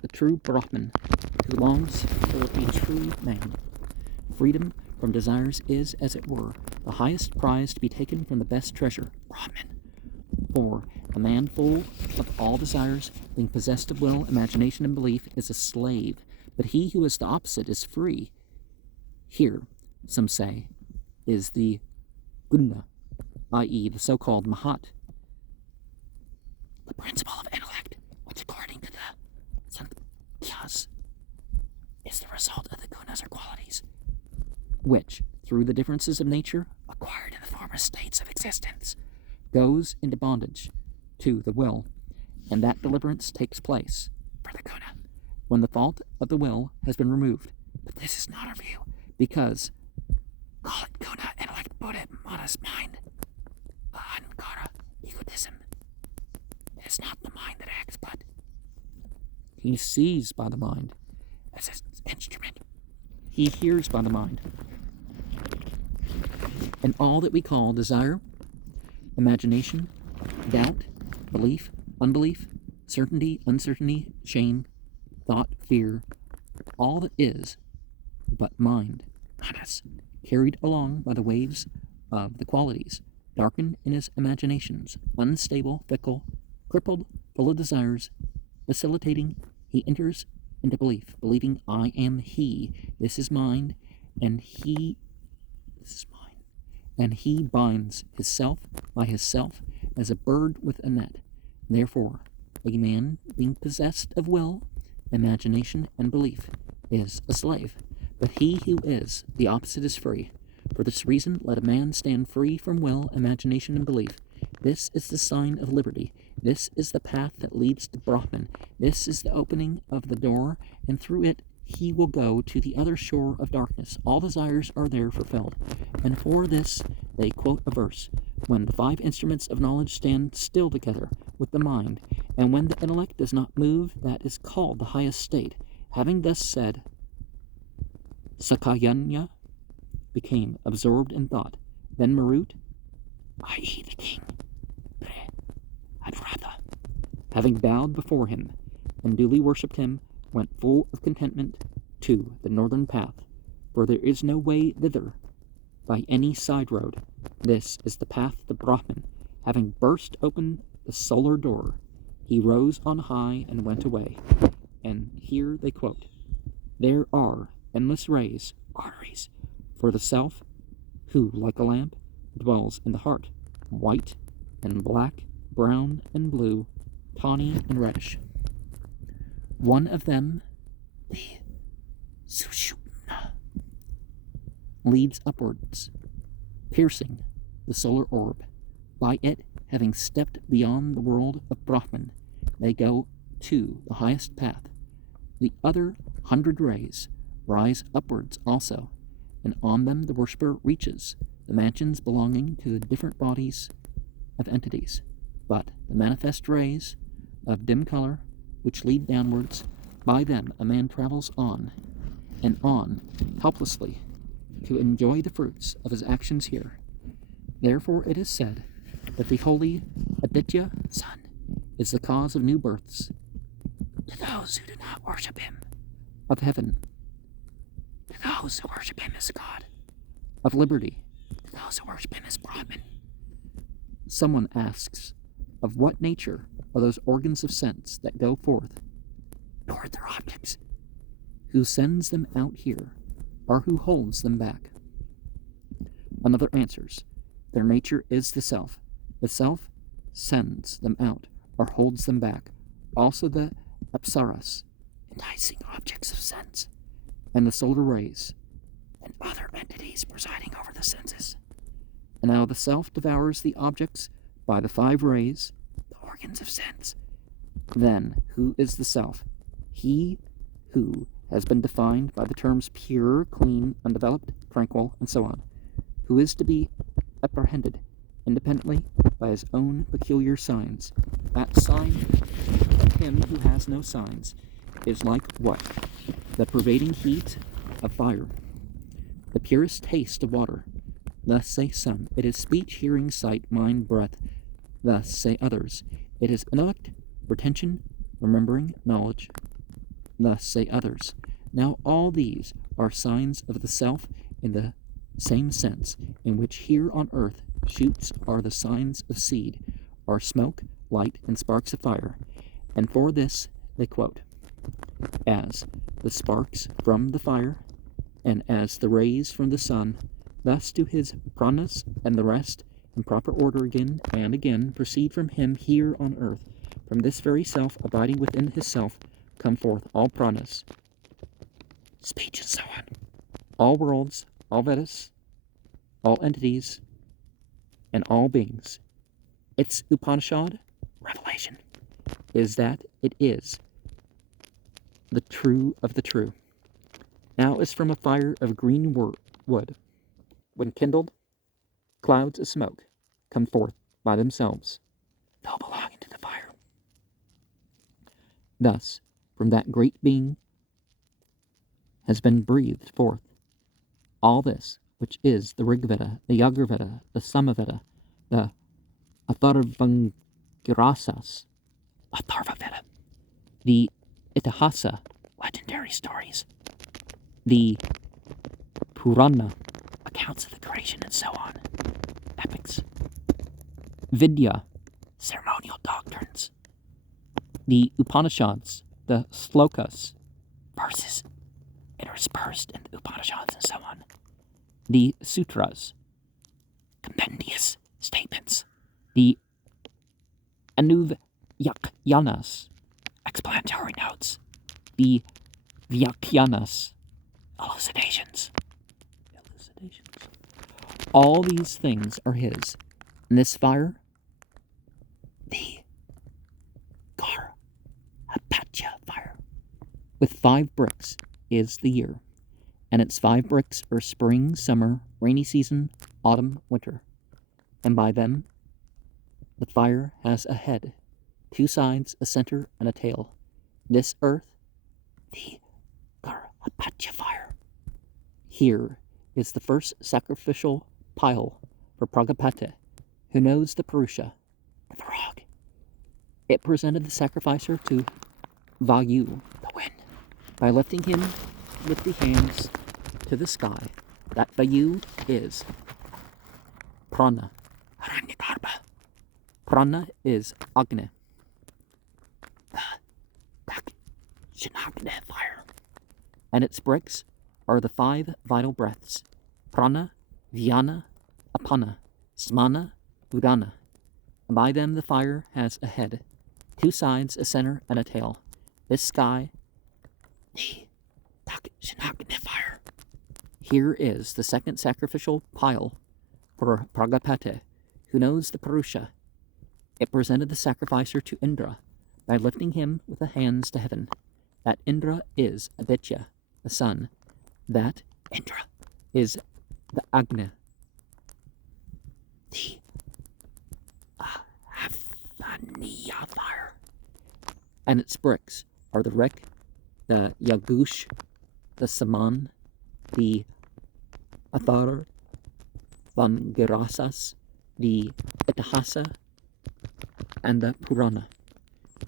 the true Brahman, who longs for a true man. Freedom from desires is, as it were, the highest prize to be taken from the best treasure, Brahman. For a man full of all desires, being possessed of will, imagination, and belief, is a slave, but he who is the opposite is free. Here, some say, is the guna, i.e. the so-called mahat, the principle of intellect, which according to the Sankhya's is the result of the gunas or qualities, which, through the differences of nature, acquired in the former states of existence, goes into bondage to the will, and that deliverance takes place for the guna when the fault of the will has been removed. But this is not our view, because call it guna, intellect, buddha, manas, mind, ahankara, egotism. It is not the mind that acts, but he sees by the mind as his instrument. He hears by the mind. And all that we call desire, imagination, doubt, belief, unbelief, certainty, uncertainty, shame, thought, fear, all that is but mind, manas, carried along by the waves of the qualities, darkened in his imaginations, unstable, fickle, crippled, full of desires, vacillating, he enters into belief, believing I am he, this is mind, and he, this is mine, and he binds his self by his self as a bird with a net. Therefore, a man being possessed of will, imagination, and belief is a slave, but he who is the opposite is free. For this reason, let a man stand free from will, imagination, and belief. This is the sign of liberty. This is the path that leads to Brahman. This is the opening of the door, and through it he will go to the other shore of darkness. All desires are there fulfilled. And for this they quote a verse, when the five instruments of knowledge stand still together with the mind, and when the intellect does not move, that is called the highest state. Having thus said, Sakayanya became absorbed in thought. Then Marut, i.e. the king, Adratha, having bowed before him and duly worshipped him, went full of contentment to the northern path, for there is no way thither by any side road. This is the path to Brahman. Having burst open the solar door, he rose on high and went away. And here they quote, there are endless rays, arteries, for the self, who, like a lamp, dwells in the heart, white and black, brown and blue, tawny and reddish. One of them, the Sushumna, leads upwards, piercing the solar orb. By it, having stepped beyond the world of Brahman, they go to the highest path. The other 100 rays rise upwards also, and on them the worshipper reaches the mansions belonging to the different bodies of entities. But the manifest rays of dim color, which lead downwards, By them a man travels on and on, helplessly, to enjoy the fruits of his actions here. Therefore it is said that the holy Aditya sun is the cause of new births to those who do not worship him, of heaven to those who worship him as God, of liberty to those who worship him as Brahman. Someone asks, of what nature are those organs of sense that go forth toward their objects? Who sends them out here, or who holds them back? Another answers, their nature is the self. The self sends them out, or holds them back. Also the apsaras, enticing objects of sense, and the solar rays, and other entities presiding over the senses. And now the self devours the objects by the 5 rays, the organs of sense. Then, who is the self? He who has been defined by the terms pure, clean, undeveloped, tranquil, and so on, who is to be apprehended independently by his own peculiar signs. That sign of him who has no signs is like what? The pervading heat of fire, the purest taste of water. Thus say some, it is speech, hearing, sight, mind, breath. Thus say others, it is intellect, retention, remembering, knowledge. Thus say others. Now all these are signs of the self in the same sense in which here on earth shoots are the signs of seed, are smoke, light, and sparks of fire. And for this they quote, as the sparks from the fire, and as the rays from the sun, thus do his pranas and the rest, in proper order again and again, proceed from him here on earth. From this very self, abiding within his self, come forth all pranas, speech, and so on, all worlds, all Vedas, all entities, and all beings. Its Upanishad, revelation, is that it is the true of the true. Now as from a fire of green wood, when kindled, clouds of smoke come forth by themselves, though belonging to the fire. Thus, from that great being has been breathed forth all this, which is the Rigveda, the Yajurveda, the Samaveda, the Atharvangirasas, Atharvaveda, the Itihasa, legendary stories, the Purana, accounts of the creation, and so on, epics, Vidya, ceremonial doctrines, the Upanishads, the Slokas, verses interspersed in the Upanishads, and so on, the Sutras, compendious statements, the Anuvyakhyanas, explanatory notes, the Vyakhyanas, elucidations. All these things are his. And this fire, the Garhapatya fire, with 5 bricks, is the year. And its 5 bricks are spring, summer, rainy season, autumn, winter. And by them, the fire has a head, 2 sides, a center, and a tail. This earth, the Garhapatya fire. Here is the first sacrificial pile for Prajapati, who knows the Purusha, the frog. It presented the sacrificer to Vayu, the wind, by lifting him with the hands to the sky. That Vayu is Prana, Haranyagarbha. Prana is Agni, the Dakshinagni fire, and its bricks are the 5 vital breaths: Prana, Vyana, Apana, Smana, Udana. By them the fire has a head, 2 sides, a center, and a tail. This sky, the Dakshinagni fire. Here is the second sacrificial pile for Prajapati, who knows the Purusha. It presented the sacrificer to Indra by lifting him with the hands to heaven. That Indra is Aditya, the sun. That Indra is the Agni, the Ahavaniya fire. And its bricks are the Rik, the Yagush, the Saman, the Athar, Vangirasas, the Itahasa, and the Purana.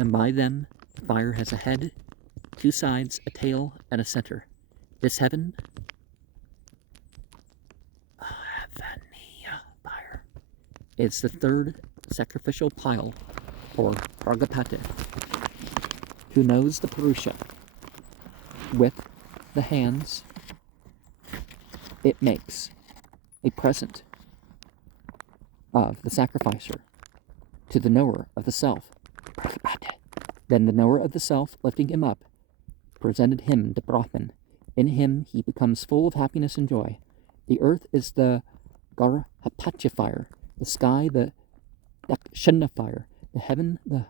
And by them the fire has a head, 2 sides, a tail, and a center. This heaven, fire, is the 3rd sacrificial pile for Pragapati, who knows the Purusha. With the hands, it makes a present of the sacrificer to the knower of the self. Then the knower of the self, lifting him up, presented him to Brahman. In him he becomes full of happiness and joy. The earth is the Garhapatya fire, the sky the Dakshina fire, the heaven the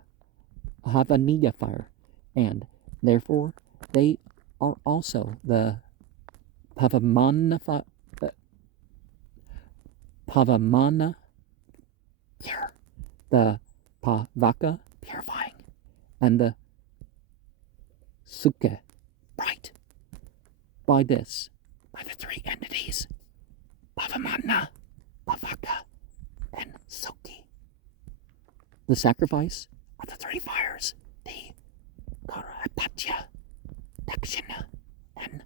Havaniya fire, and therefore they are also the Pavamana pure, the Pavaka purifying, and the Sukha bright. By the 3 entities, Pavamana, Pavaka, and Sukhi, the sacrifice of the 3 fires, the Garhapatya, Dakshina, and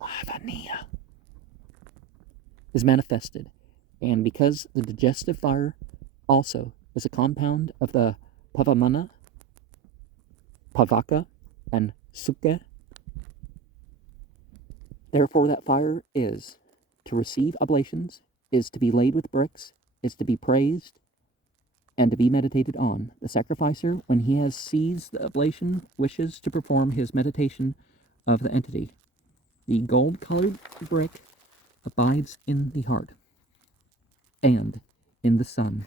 Havaniya, is manifested, and because the digestive fire also is a compound of the Pavamana, Pavaka, and Sukha, therefore that fire is to receive oblations, is to be laid with bricks, is to be praised, and to be meditated on. The sacrificer, when he has seized the oblation, wishes to perform his meditation of the entity. The gold-colored brick abides in the heart and in the sun.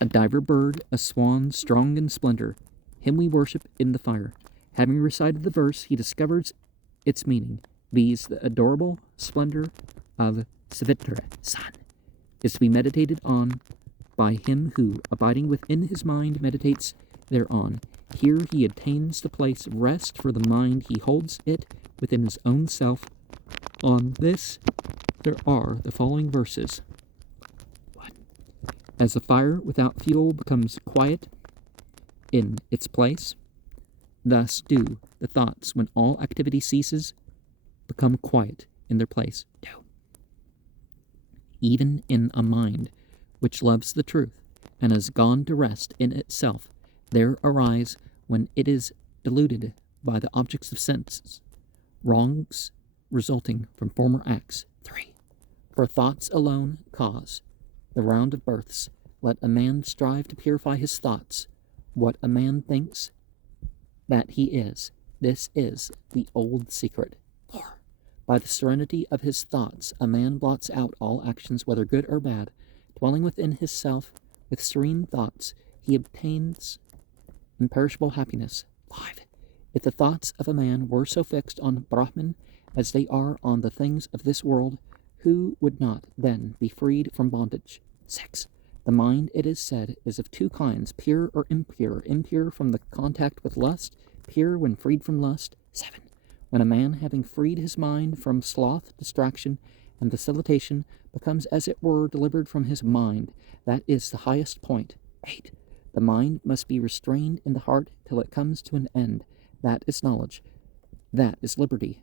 A diver bird, a swan strong in splendor, him we worship in the fire. Having recited the verse, he discovers its meaning, viz. The adorable splendor of Savitra, sun, is to be meditated on by him who, abiding within his mind, meditates thereon. Here he attains the place of rest for the mind, he holds it within his own self. On this there are the following verses. As the fire without fuel becomes quiet in its place, thus do the thoughts, when all activity ceases, become quiet in their place. Even in a mind which loves the truth and has gone to rest in itself, there arise, when it is deluded by the objects of senses, wrongs resulting from former acts. 3. For thoughts alone cause the round of births. Let a man strive to purify his thoughts. What a man thinks that he is, this is the old secret. 4. By the serenity of his thoughts, a man blots out all actions, whether good or bad. Dwelling within his self with serene thoughts, he obtains imperishable happiness. 5. If the thoughts of a man were so fixed on Brahman as they are on the things of this world, who would not then be freed from bondage? 6. The mind, it is said, is of 2 kinds, pure or impure. Impure from the contact with lust, pure when freed from lust. 7. When a man, having freed his mind from sloth, distraction, and facilitation, becomes as it were delivered from his mind, that is the highest point. 8. The mind must be restrained in the heart till it comes to an end. That is knowledge. That is liberty.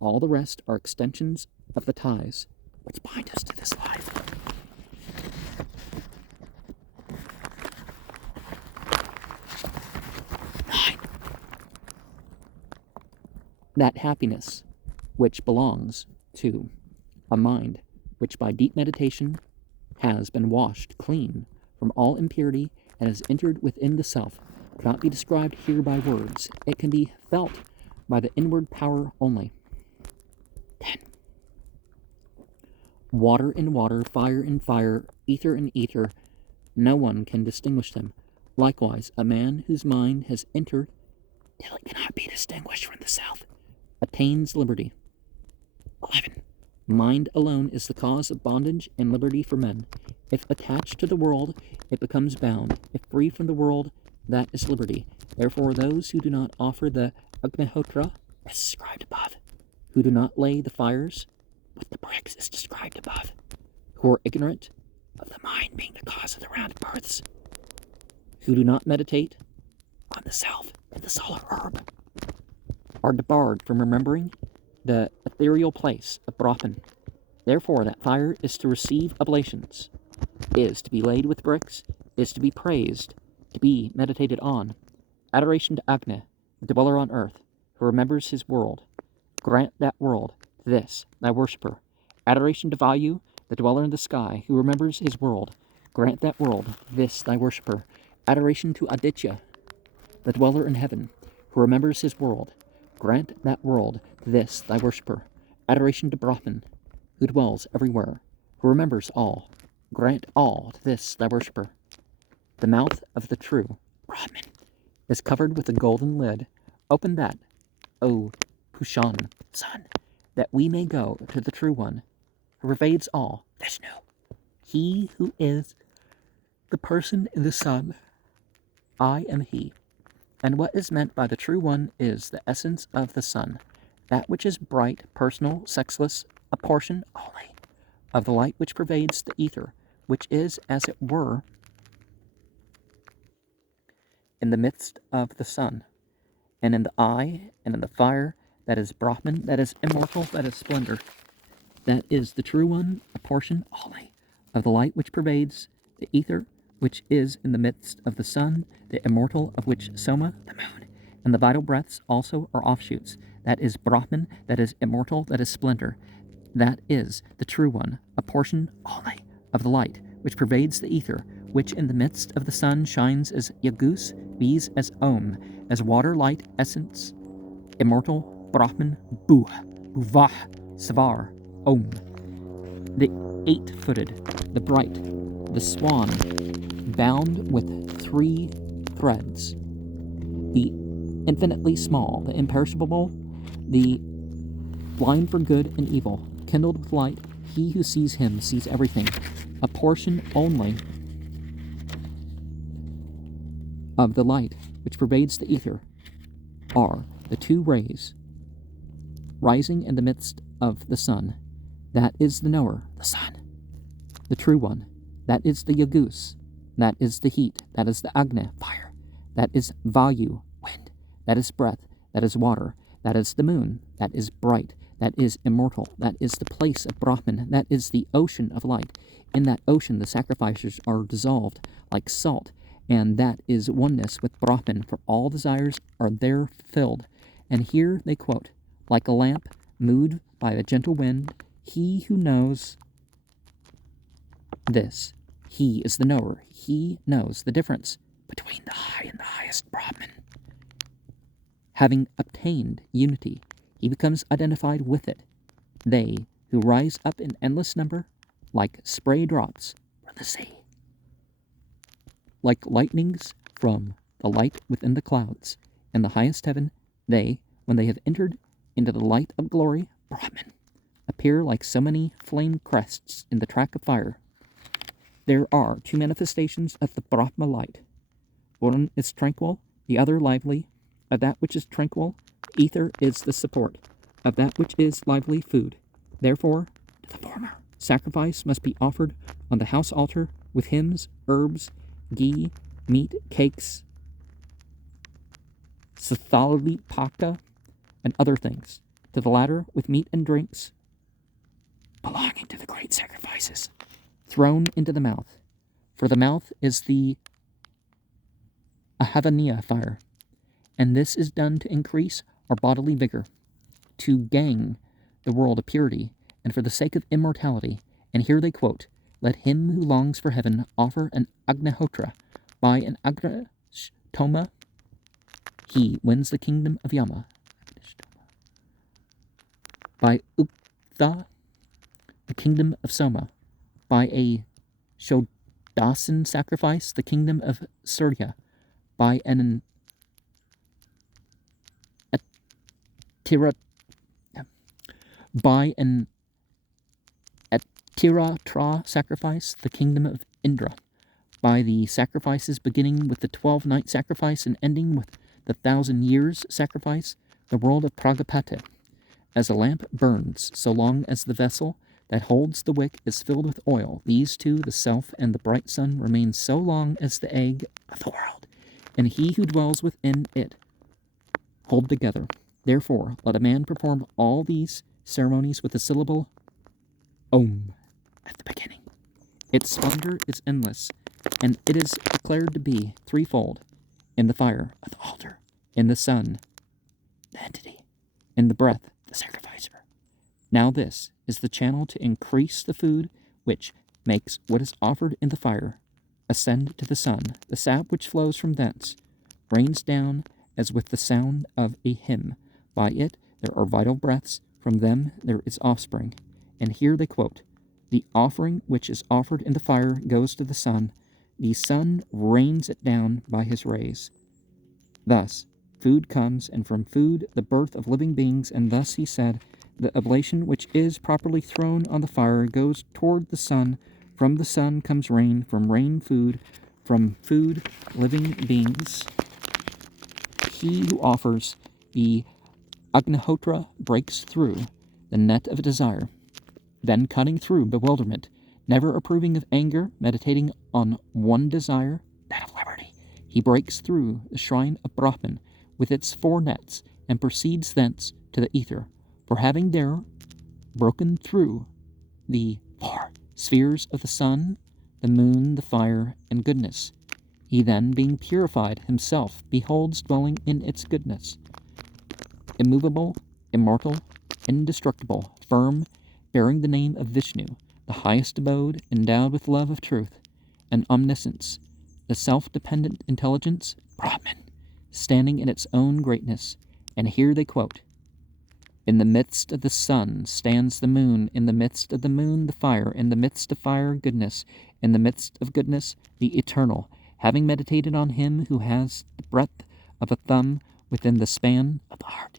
All the rest are extensions of the ties which bind us to this life. That happiness which belongs to a mind which by deep meditation has been washed clean from all impurity and has entered within the self cannot be described here by words. It can be felt by the inward power only. 10. Water in water, fire in fire, ether in ether, no one can distinguish them. Likewise, a man whose mind has entered till it cannot be distinguished from the self attains liberty. 11. Mind alone is the cause of bondage and liberty for men. If attached to the world, it becomes bound. If free from the world, that is liberty. Therefore, those who do not offer the Agnihotra as described above, who do not lay the fires with the bricks as described above, who are ignorant of the mind being the cause of the round births, who do not meditate on the self and the solar herb, are debarred from remembering the ethereal place of Brahman. Therefore that fire is to receive oblations, is to be laid with bricks, is to be praised, to be meditated on. Adoration to Agni, the dweller on earth, who remembers his world. Grant that world to this, thy worshipper. Adoration to Vayu, the dweller in the sky, who remembers his world. Grant that world to this, thy worshipper. Adoration to Aditya, the dweller in heaven, who remembers his world. Grant that world to this, thy worshipper. Adoration to Brahman, who dwells everywhere, who remembers all. Grant all to this, thy worshipper. The mouth of the true Brahman is covered with a golden lid. Open that, O Pushan, son, that we may go to the true one, who pervades all, Vishnu. He who is the person in the sun, I am he. And what is meant by the true one is the essence of the sun, that which is bright, personal, sexless, a portion only of the light which pervades the ether, which is, as it were, in the midst of the sun, and in the eye, and in the fire, that is Brahman, that is immortal, that is splendor. That is the true one, a portion only of the light which pervades the ether, which is in the midst of the sun, the immortal of which Soma, the moon, and the vital breaths also are offshoots. That is Brahman, that is immortal, that is splendor. That is the true one, a portion only of the light which pervades the ether, which in the midst of the sun shines as Yagus, viz. As Om, as water, light, essence, immortal, Brahman, Buh, Buvah, Svar, Om. The eight-footed, the bright, the swan, bound with 3 threads, the infinitely small, the imperishable, the blind for good and evil, kindled with light, he who sees him sees everything, a portion only of the light which pervades the ether, are the 2 rays rising in the midst of the sun. That is the knower, the sun, the true one. That is the Yagus, that is the heat, that is the Agni, fire, that is Vayu, wind, that is breath, that is water, that is the moon, that is bright, that is immortal, that is the place of Brahman, that is the ocean of light. In that ocean the sacrifices are dissolved like salt, and that is oneness with Brahman, for all desires are there filled. And here they quote, like a lamp moved by a gentle wind, he who knows this, he is the knower, he knows the difference between the high and the highest Brahman. Having obtained unity, he becomes identified with it. They who rise up in endless number, like spray drops from the sea, like lightnings from the light within the clouds, in the highest heaven, they, when they have entered into the light of glory, Brahman, appear like so many flame crests in the track of fire. There are 2 manifestations of the Brahma light. One is tranquil, the other lively. Of that which is tranquil, ether is the support. Of that which is lively, food. Therefore, to the former, sacrifice must be offered on the house altar with hymns, herbs, ghee, meat, cakes, sathalali paka, and other things. To the latter, with meat and drinks belonging to the great sacrifices, thrown into the mouth. For the mouth is the Ahavaniya fire, and this is done to increase our bodily vigor, to gang the world of purity, and for the sake of immortality. And here they quote, let him who longs for heaven offer an Agnihotra. By an Agnishtoma, he wins the kingdom of Yama. By Uktha, the kingdom of Soma. By a Shodasan sacrifice, the kingdom of Surya. By an Tiratra sacrifice, the kingdom of Indra. By the sacrifices beginning with the 12-night sacrifice and ending with the 1,000 years sacrifice, the world of Pragapati. As a lamp burns so long as the vessel that holds the wick is filled with oil, these two, the self and the bright sun, remain so long as the egg of the world, and he who dwells within it, hold together. Therefore, let a man perform all these ceremonies with the syllable Om at the beginning. Its splendor is endless, and it is declared to be threefold: in the fire of the altar, in the sun, the entity, in the breath, the sacrificer. Now this is the channel to increase the food which makes what is offered in the fire ascend to the sun. The sap which flows from thence rains down as with the sound of a hymn. By it there are vital breaths, from them there is offspring. And here they quote, the offering which is offered in the fire goes to the sun. The sun rains it down by his rays. Thus, food comes, and from food the birth of living beings, and thus he said, the oblation which is properly thrown on the fire goes toward the sun. From the sun comes rain, from rain food, from food living beings. He who offers the Agnihotra breaks through the net of desire, then cutting through bewilderment, never approving of anger, meditating on one desire, that of liberty. He breaks through the shrine of Brahman with its 4 nets, and proceeds thence to the ether. For having there broken through the 4 spheres of the sun, the moon, the fire, and goodness, he then, being purified himself, beholds dwelling in its goodness, immovable, immortal, indestructible, firm, bearing the name of Vishnu, the highest abode, endowed with love of truth and omniscience, the self-dependent intelligence, Brahman, standing in its own greatness. And here they quote, in the midst of the sun stands the moon, in the midst of the moon the fire, in the midst of fire goodness, in the midst of goodness the eternal. Having meditated on him who has the breadth of a thumb within the span of the heart,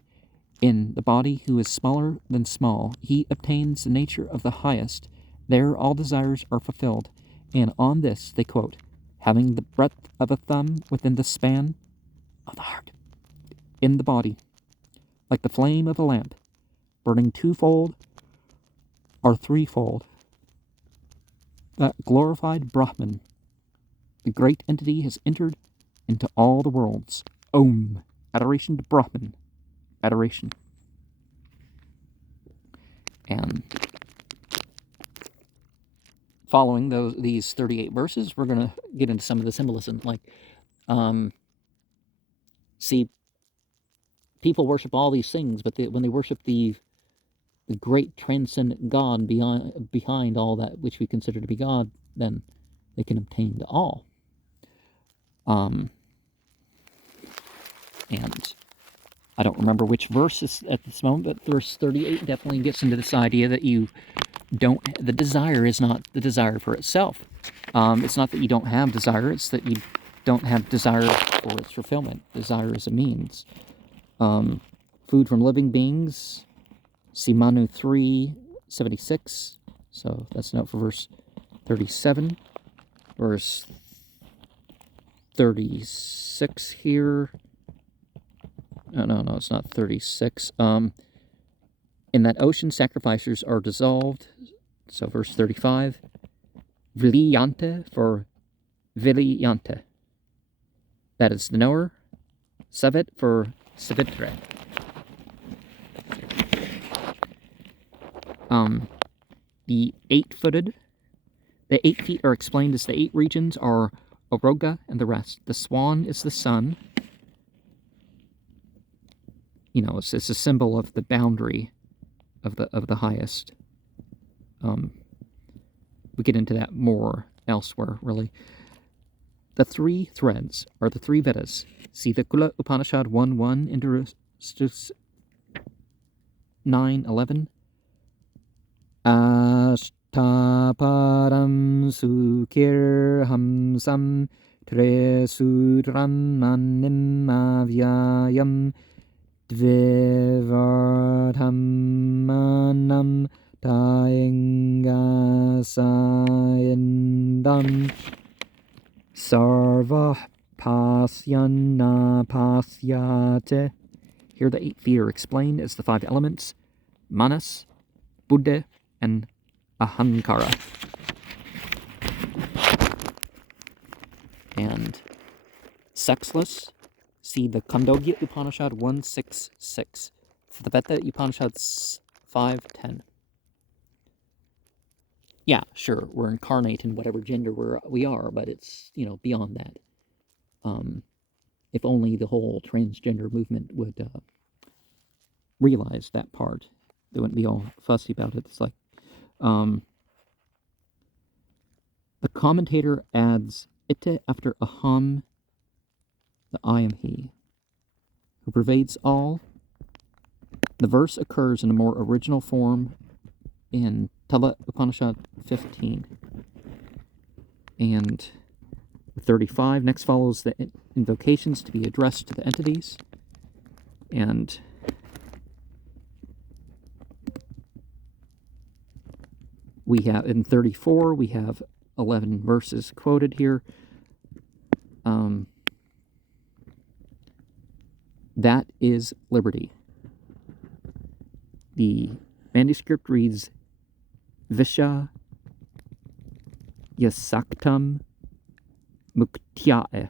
in the body who is smaller than small, he obtains the nature of the highest. There all desires are fulfilled. And on this they quote, having the breadth of a thumb within the span of the heart, in the body, like the flame of a lamp, burning 2-fold or 3-fold, that glorified Brahman, the great entity, has entered into all the worlds. Om, adoration to Brahman, adoration. And following these 38 verses, we're going to get into some of the symbolism. Like, see, people worship all these things, but when they worship the great transcendent God behind all that which we consider to be God, then they can obtain to all. And I don't remember which verse is at this moment, but verse 38 definitely gets into this idea that the desire is not the desire for itself. It's not that you don't have desire, it's that you don't have desire for its fulfillment. Desire is a means. Food from living beings, Simanu 3:76. So that's a note for verse 37. Verse 36 here. No, it's not 36. In that ocean, sacrificers are dissolved. So verse 35. Viliyante for Viliyante. That is the knower. Savit for Savitre. The 8-footed. The 8 feet are explained as the 8 regions are Oroga and the rest. The swan is the sun. You know, it's a symbol of the boundary of the highest. We get into that more elsewhere, really. The 3 threads are the 3 Vedas. See the Muller Upanishad 1:1 into 9:11. Ashtaparam sukir hamsam tre sutram manim avyayam dvivardhamanam taingasayandam sarva pasyanna pasyate Here the 8 feet are explained as the 5 elements: manas, buddha, and ahankara. And sexless, see the Khandogya Upanishad 166. The Veda Upanishad 5:10. Yeah, sure, we're incarnate in whatever gender we are, but it's, beyond that. If only the whole transgender movement would realize that part, they wouldn't be all fussy about it. It's like, the commentator adds ite after aham, the I am he, who pervades all. The verse occurs in a more original form in Tala Upanishad 15. And 35, next follows the invocations to be addressed to the entities. And we have, in 34, we have 11 verses quoted here. That is liberty. The manuscript reads, Visha Yasaktam Muktyae.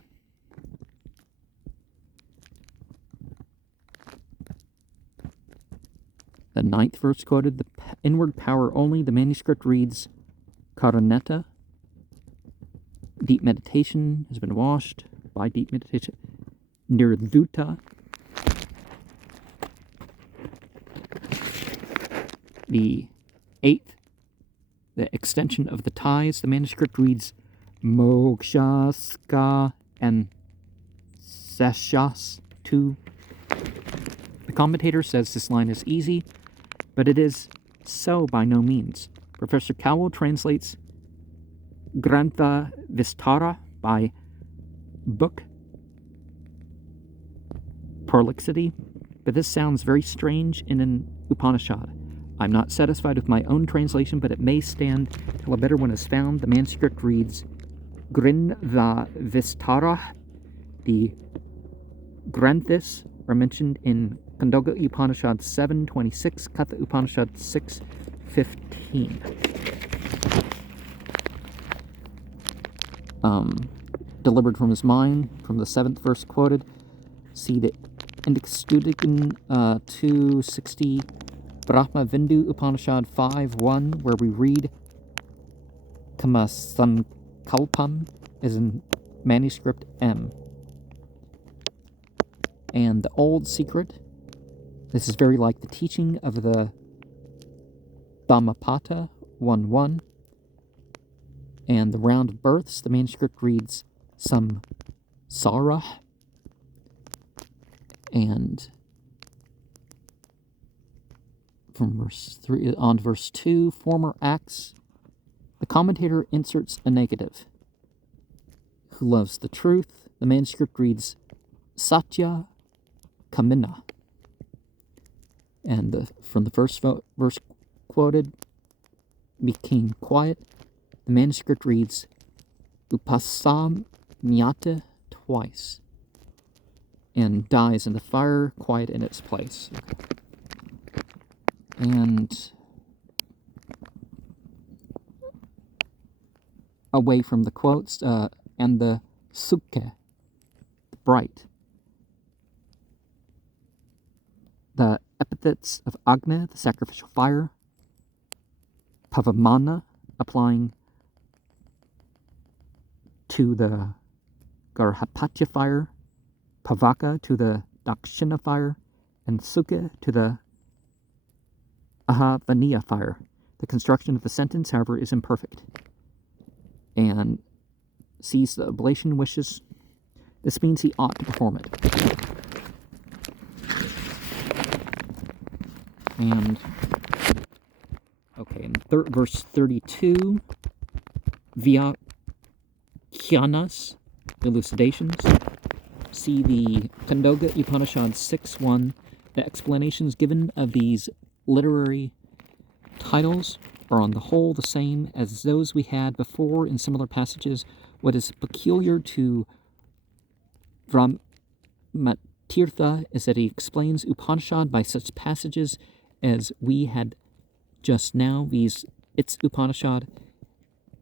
The 9th verse quoted, the inward power only. The manuscript reads, Karaneta. Deep meditation has been washed by deep meditation. Nirdhuta. The 8th, the extension of the ties. The manuscript reads Mokshaska and Seshas 2. The commentator says this line is easy, but it is so by no means. Professor Cowell translates Grantha Vistara by book prolixity, but this sounds very strange in an Upanishad. I'm not satisfied with my own translation, but it may stand till a better one is found. The manuscript reads Grintha Vistara. The Granthis are mentioned in Khandogya Upanishad 7:26, Katha Upanishad 6:15. Delivered from his mind, from the 7th verse quoted. See the Indextudikan 260, Brahma Vindu Upanishad 5:1, where we read Kamasankalpam is in manuscript M. And the old secret, this is very like the teaching of the Dhammapata 1:1. And the round of births, the manuscript reads Samsara. And from verse 3 on to verse 2, former acts, the commentator inserts a negative. Who loves the truth? The manuscript reads Satya Kamina. And from the first verse quoted, became quiet. The manuscript reads Upasamyata twice. And dies in the fire, quiet in its place. And away from the quotes, and the Sukhe, bright. The epithets of Agna, the sacrificial fire. Pavamana, applying to the Garhapatya fire. Pavaka to the Dakshina fire, and Sukha to the Ahavaniya fire. The construction of the sentence, however, is imperfect. And sees the oblation wishes. This means he ought to perform it. And, okay, in verse 32, Vyakyanas, elucidations. See the Khandogya Upanishad 6:1. The explanations given of these literary titles are on the whole the same as those we had before in similar passages. What is peculiar to Brahmatya Tirtha is that he explains Upanishad by such passages as we had just now. Its Upanishad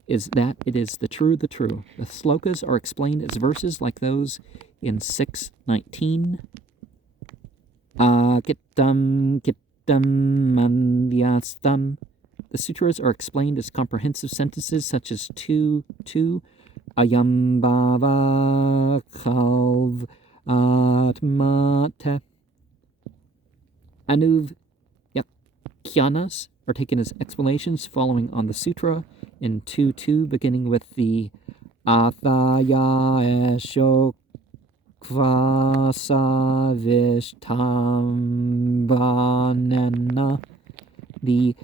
is that it is the true. The slokas are explained as verses like those in 6:19. Kittam mandyastam. The sutras are explained as comprehensive sentences such as 2:2, ayam bhava khalv atmate. Anuvyakhyanas are taken as explanations following on the sutra in 2:2, beginning with the athaya esho kvasavishtambanena. The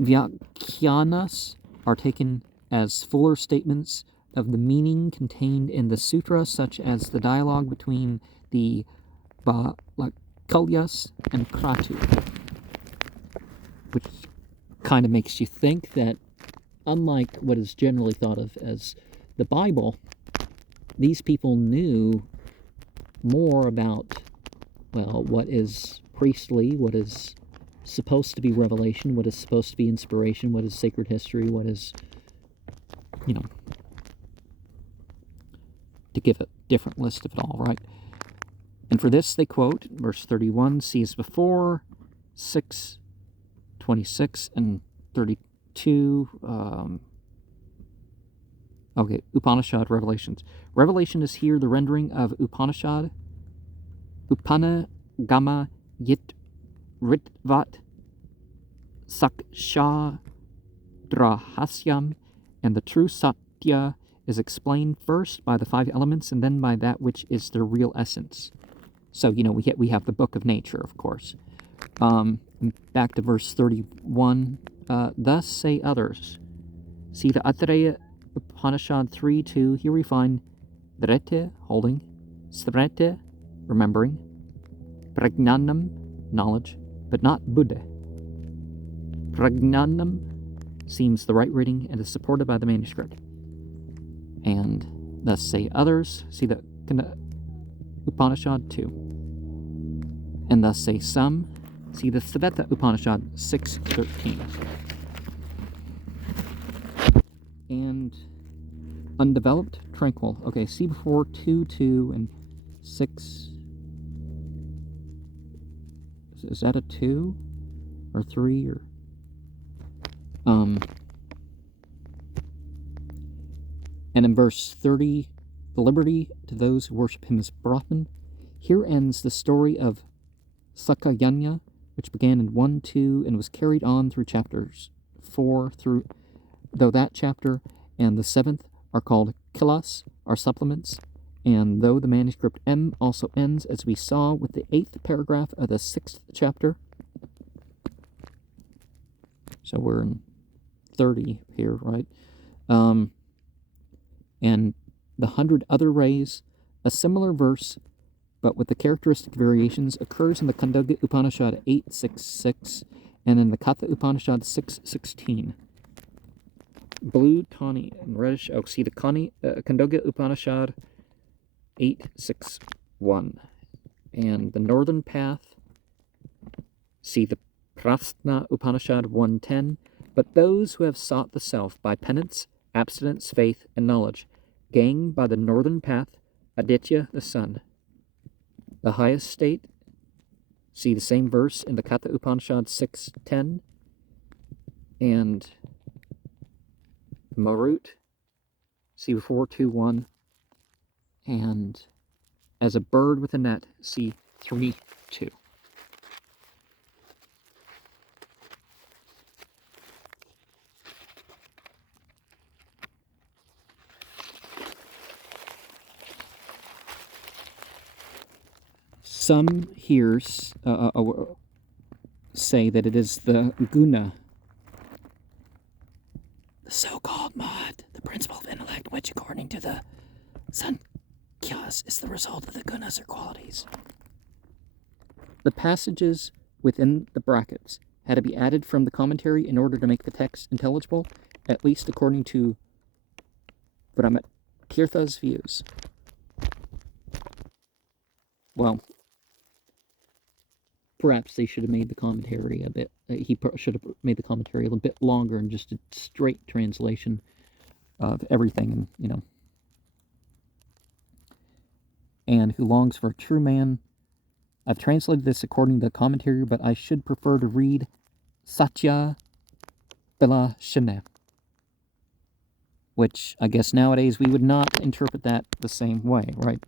Vyakhyanas are taken as fuller statements of the meaning contained in the sutra, such as the dialogue between the Balakulyas and Kratu, which kind of makes you think that, unlike what is generally thought of as the Bible, these people knew more about, well, what is priestly, what is supposed to be revelation, what is supposed to be inspiration, what is sacred history, what is, to give a different list of it all, right? And for this, they quote verse 31, see as before, 6:26 and 32. Upanishad revelations. Revelation is here the rendering of Upanishad. Upanagama yit ritvat sakshadrahasyam, and the true Satya is explained first by the 5 elements and then by that which is their real essence. So, we have the book of nature, of course. Back to verse 31. Thus say others. See the Attareya Upanishad 3:2. Here we find Drete, holding, Srete, remembering, Pragnanam, knowledge, but not Buddha. Pragnanam seems the right reading and is supported by the manuscript. And thus say others. See the Upanishad 2. And thus say some. See the Sveta Upanishad 6:13. And undeveloped, tranquil. Okay, see before 2:2 and 6. Is that a 2 or 3 or and in verse 30, the liberty to those who worship him as Brahman. Here ends the story of Sakayanya, which began in 1:2 and was carried on through chapters 4 through, though that chapter and the 7th are called Kilas, are supplements, and though the manuscript M also ends, as we saw, with the 8th paragraph of the 6th chapter. So we're in 30 here, right? And the 100 other rays, a similar verse, but with the characteristic variations, occurs in the Khandogya Upanishad 8:6:6 and in the Katha Upanishad 6:16. Blue, tawny, and reddish oak. See the Khandogya Upanishad 8:6:1. And the northern path, see the Prasna Upanishad 1:10. But those who have sought the self by penance, abstinence, faith, and knowledge, gain by the northern path Aditya, the sun. The highest state, see the same verse in the Katha Upanishad 6:10. And Marut, see before 2:1. And as a bird with a net, see 3:2. Some here say that it is the guna, the so-called mud, the principle of intellect, which, according to the Sankhya's, is the result of the gunas or qualities. The passages within the brackets had to be added from the commentary in order to make the text intelligible, at least according to Brahmatirtha's views. well, perhaps they should have made the commentary a bit, he should have made the commentary a little bit longer and just a straight translation of everything, and, and who longs for a true man. I've translated this according to the commentary, but I should prefer to read Satya Bila Shine, which I guess nowadays we would not interpret that the same way, right?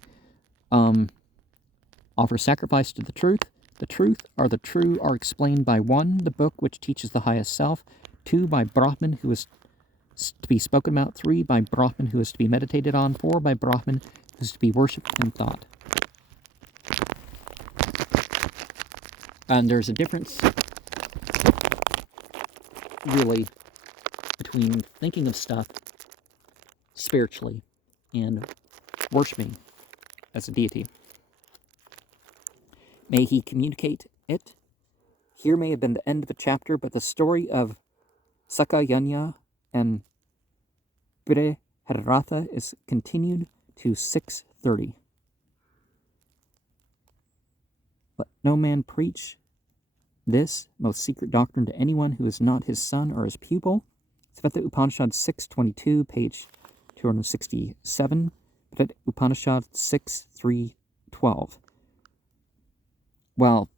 Offer sacrifice to the truth. The truth or the true are explained by 1, the book which teaches the highest self, 2, by Brahman who is to be spoken about, 3, by Brahman who is to be meditated on, 4, by Brahman who is to be worshipped and thought. And there's a difference, really, between thinking of stuff spiritually and worshiping as a deity. May he communicate it. Here may have been the end of a chapter, but the story of Sakayanya and Briharatha is continued to 6:30. Let no man preach this most secret doctrine to anyone who is not his son or his pupil. Sveta Upanishad 6:22, page 267. But Upanishad 6:3:12. Well,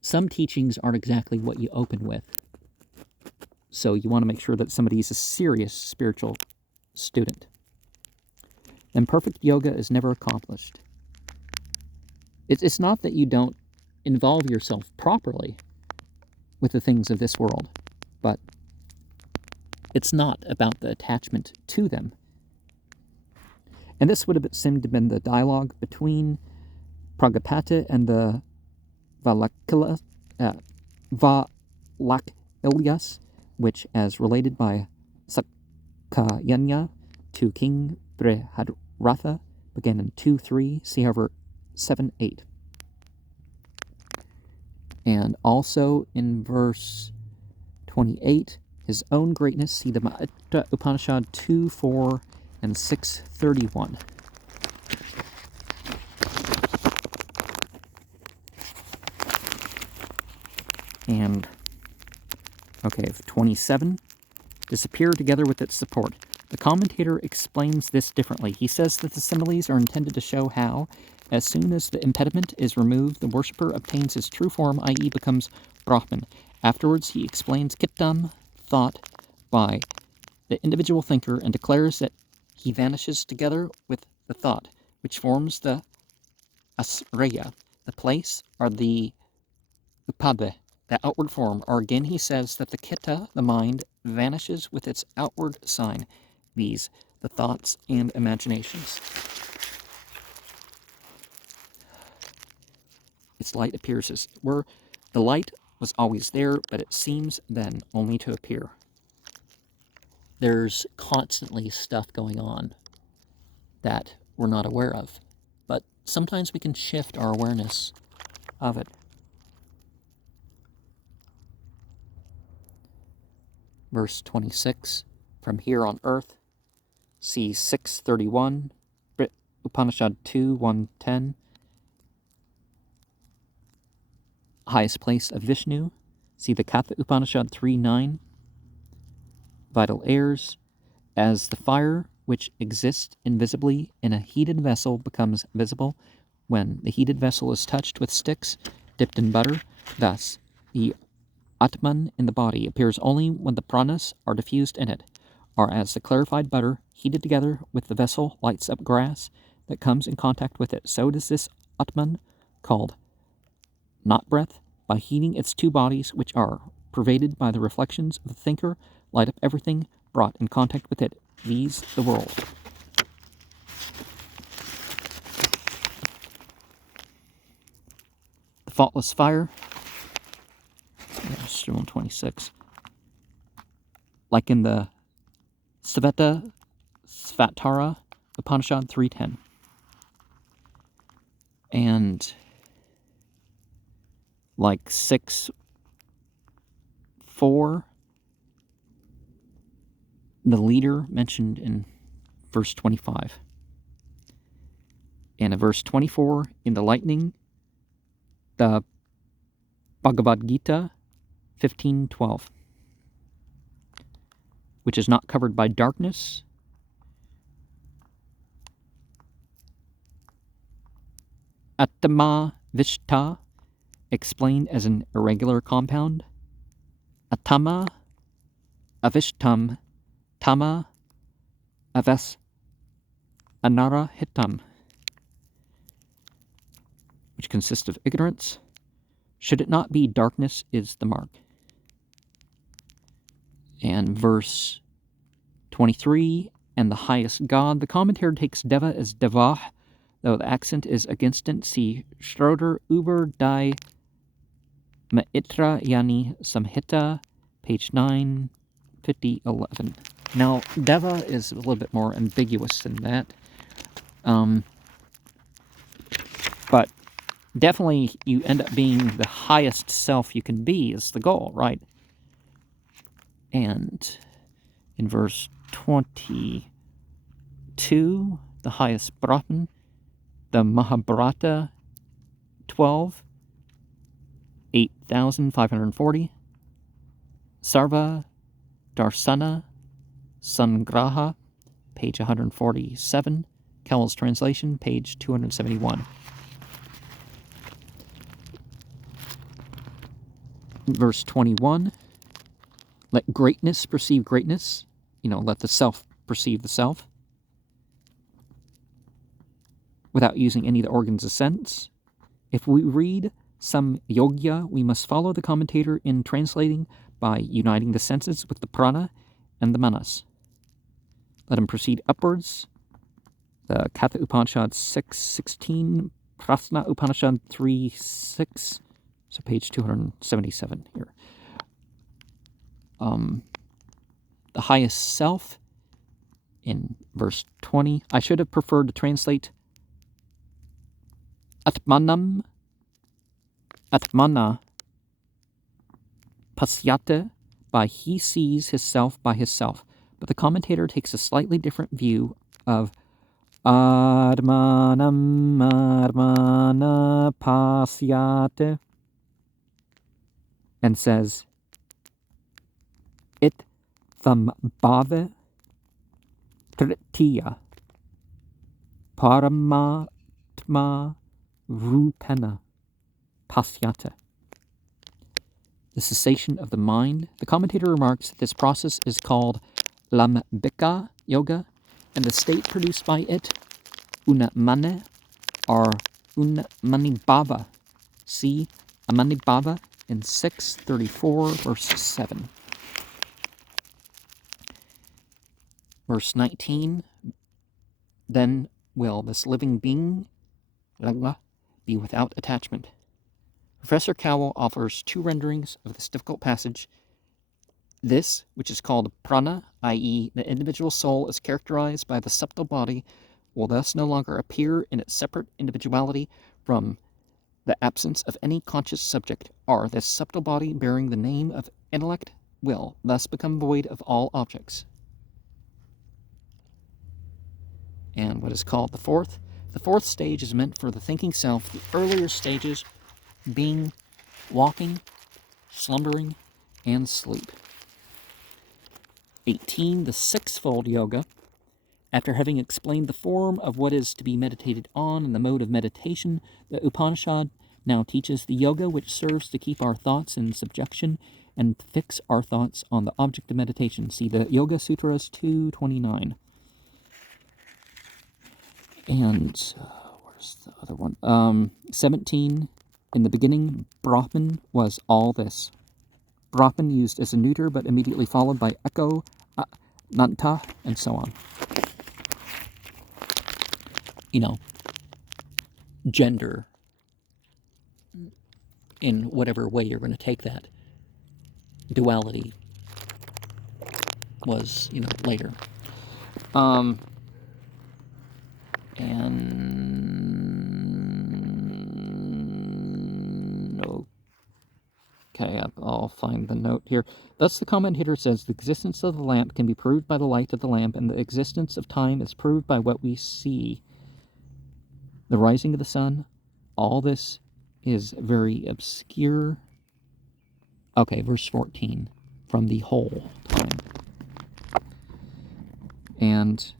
some teachings aren't exactly what you open with. So you want to make sure that somebody is a serious spiritual student. And perfect yoga is never accomplished. It's not that you don't involve yourself properly with the things of this world, but it's not about the attachment to them. And this would have seemed to have been the dialogue between Pragapati and the Valakilyas, which, as related by Sakayanya to King Briharatha, began in 2:3, see however 7:8. And also in verse 28, his own greatness, see the Maitrayana Upanishad 2:4 and 6:31. And, okay, 27, disappear together with its support. The commentator explains this differently. He says that the similes are intended to show how, as soon as the impediment is removed, the worshipper obtains his true form, i.e. becomes Brahman. Afterwards, he explains Kittam, thought, by the individual thinker, and declares that he vanishes together with the thought, which forms the asraya, the place, or the upada, the outward form, or again he says that the chitta, the mind, vanishes with its outward sign, these, the thoughts and imaginations. Its light appears as it were. The light was always there, but it seems then only to appear. There's constantly stuff going on that we're not aware of, but sometimes we can shift our awareness of it. Verse 26, from here on earth, see 6:31, Upanishad 2:110, highest place of Vishnu, see the Katha Upanishad 3:9, vital airs, as the fire which exists invisibly in a heated vessel becomes visible when the heated vessel is touched with sticks dipped in butter, thus the Atman in the body appears only when the pranas are diffused in it, or as the clarified butter heated together with the vessel lights up grass that comes in contact with it. So does this Atman, called not breath, by heating its two bodies, which are pervaded by the reflections of the thinker, light up everything brought in contact with it, these the world. The faultless fire, 126, like in the Sveta Svatara Upanishad 3:10. And like 6:4, the leader mentioned in verse 25. And in verse 24, in the lightning, the Bhagavad Gita 15:12, which is not covered by darkness. Atama Vishta, explained as an irregular compound. Atama Avishtam Tama Aves Anarahitam, which consists of ignorance. Should it not be, darkness is the mark. And verse 23, and the highest God. The commentator takes Deva as Devah, though the accent is against it. See Schroeder über die Maitrayana Samhita, page 9, 5011. Now, Deva is a little bit more ambiguous than that. But definitely you end up being the highest self you can be is the goal, right? And in verse 22, the highest Brahman, the Mahabharata 12, 8,540, Sarva Darsana Sangraha, page 147, Kel's translation, page 271. Verse 21, let greatness perceive greatness, let the self perceive the self, without using any of the organs of sense. If we read some yogya, we must follow the commentator in translating by uniting the senses with the prana and the manas. Let him proceed upwards. The Katha Upanishad 6:16, Prasna Upanishad 3:6, so page 277 here. The highest self in verse 20. I should have preferred to translate Atmanam, Atmana Pasyate, by he sees his self by his self. But the commentator takes a slightly different view of Atmanam Atmana Pasyate and says, it thambhave tritiya paramatma rupena pasyata. The cessation of the mind. The commentator remarks that this process is called lambika yoga, and the state produced by it, unamane, or unmanibhava. See amanibhava in 634, verse 7. Verse 19, then will this living being be without attachment. Professor Cowell offers two renderings of this difficult passage. This, which is called prana, i.e., the individual soul is characterized by the subtle body, will thus no longer appear in its separate individuality from the absence of any conscious subject, or this subtle body bearing the name of intellect will thus become void of all objects. And what is called the fourth stage is meant for the thinking self, the earlier stages being walking, slumbering, and sleep. 18, the sixfold yoga. After having explained the form of what is to be meditated on and the mode of meditation, the Upanishad now teaches the yoga which serves to keep our thoughts in subjection and fix our thoughts on the object of meditation. See the Yoga Sutras 229. And where's the other one? 17, in the beginning, Brahman was all this. Brahman used as a neuter, but immediately followed by echo, nanta, and so on. Gender, in whatever way you're going to take that. Duality was, later. Okay, I'll find the note here. Thus the commentator says, the existence of the lamp can be proved by the light of the lamp, and the existence of time is proved by what we see. The rising of the sun, all this is very obscure. Okay, verse 14, from the whole time. And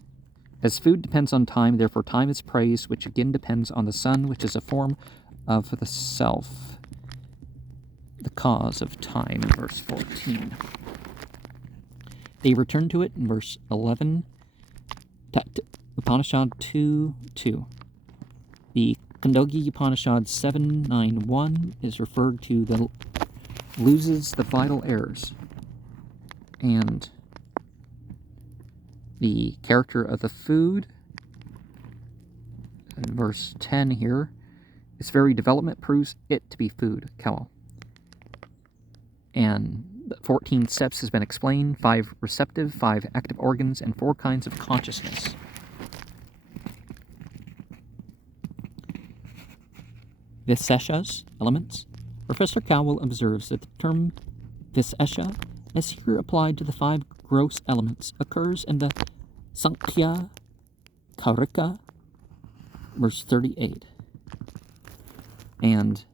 as food depends on time, therefore time is praised, which again depends on the sun, which is a form of the self, the cause of time, in verse 14. They return to it in verse 11, Upanishad 2:2. The Khandogya Upanishad 791 is referred to the loses the vital errors, and the character of the food, in verse 10 here, its very development proves it to be food, kalo. And the 14 steps has been explained, 5 receptive, 5 active organs, and 4 kinds of consciousness. Viseshas, elements. Professor Cowell observes that the term Visesha, as here applied to the 5 gross elements, occurs in the Sankhya Karika, verse 38. And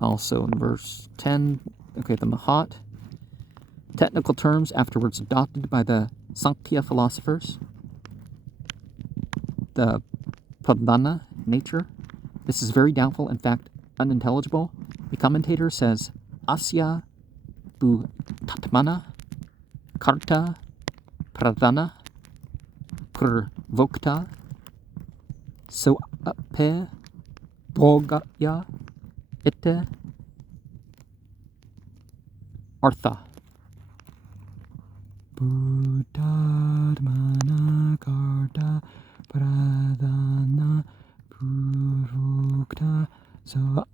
also in verse 10, okay, the Mahat, technical terms afterwards adopted by the Sankhya philosophers, the Pradhana, nature. This is very doubtful, in fact, unintelligible. The commentator says, Asya Bhutatmana Karta Pradhana Purvokta Soape Bhogaya Ite Artha. Bhutatmana Karta Pradhana Purvokta Soape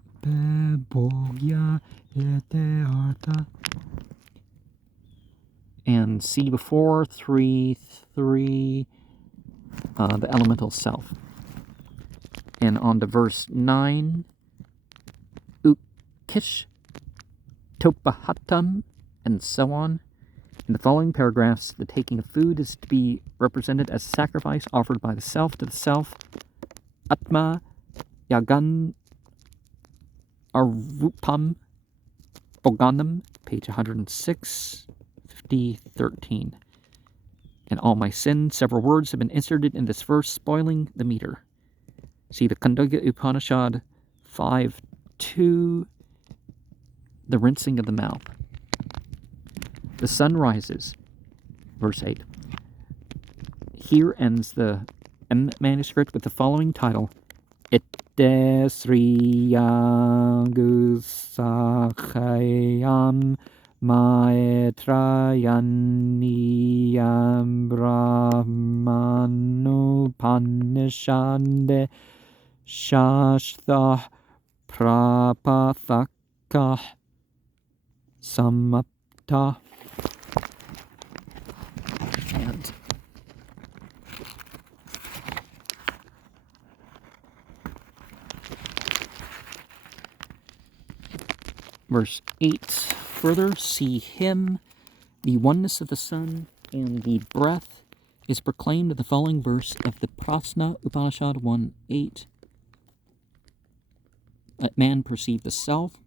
Bhogya Ite Artha. And see before 3:3, the elemental self. And on to verse 9, Ukish Topahatam, and so on. In the following paragraphs, the taking of food is to be represented as a sacrifice offered by the self to the self. Atma Yagan Arupam Boganam, page 106. 13. And all my sin, several words have been inserted in this verse, spoiling the meter. See the Khandogya Upanishad 5:2, the rinsing of the mouth. The sun rises, verse 8. Here ends the M manuscript with the following title, Itte Sriyagusachayam Maitrayana Brahmana Upanishad Shastha Prapathaka Samapta. And verse 8, further, see him, the oneness of the sun and the breath is proclaimed in the following verse of the Prasna Upanishad 1:8. Let man perceive the self.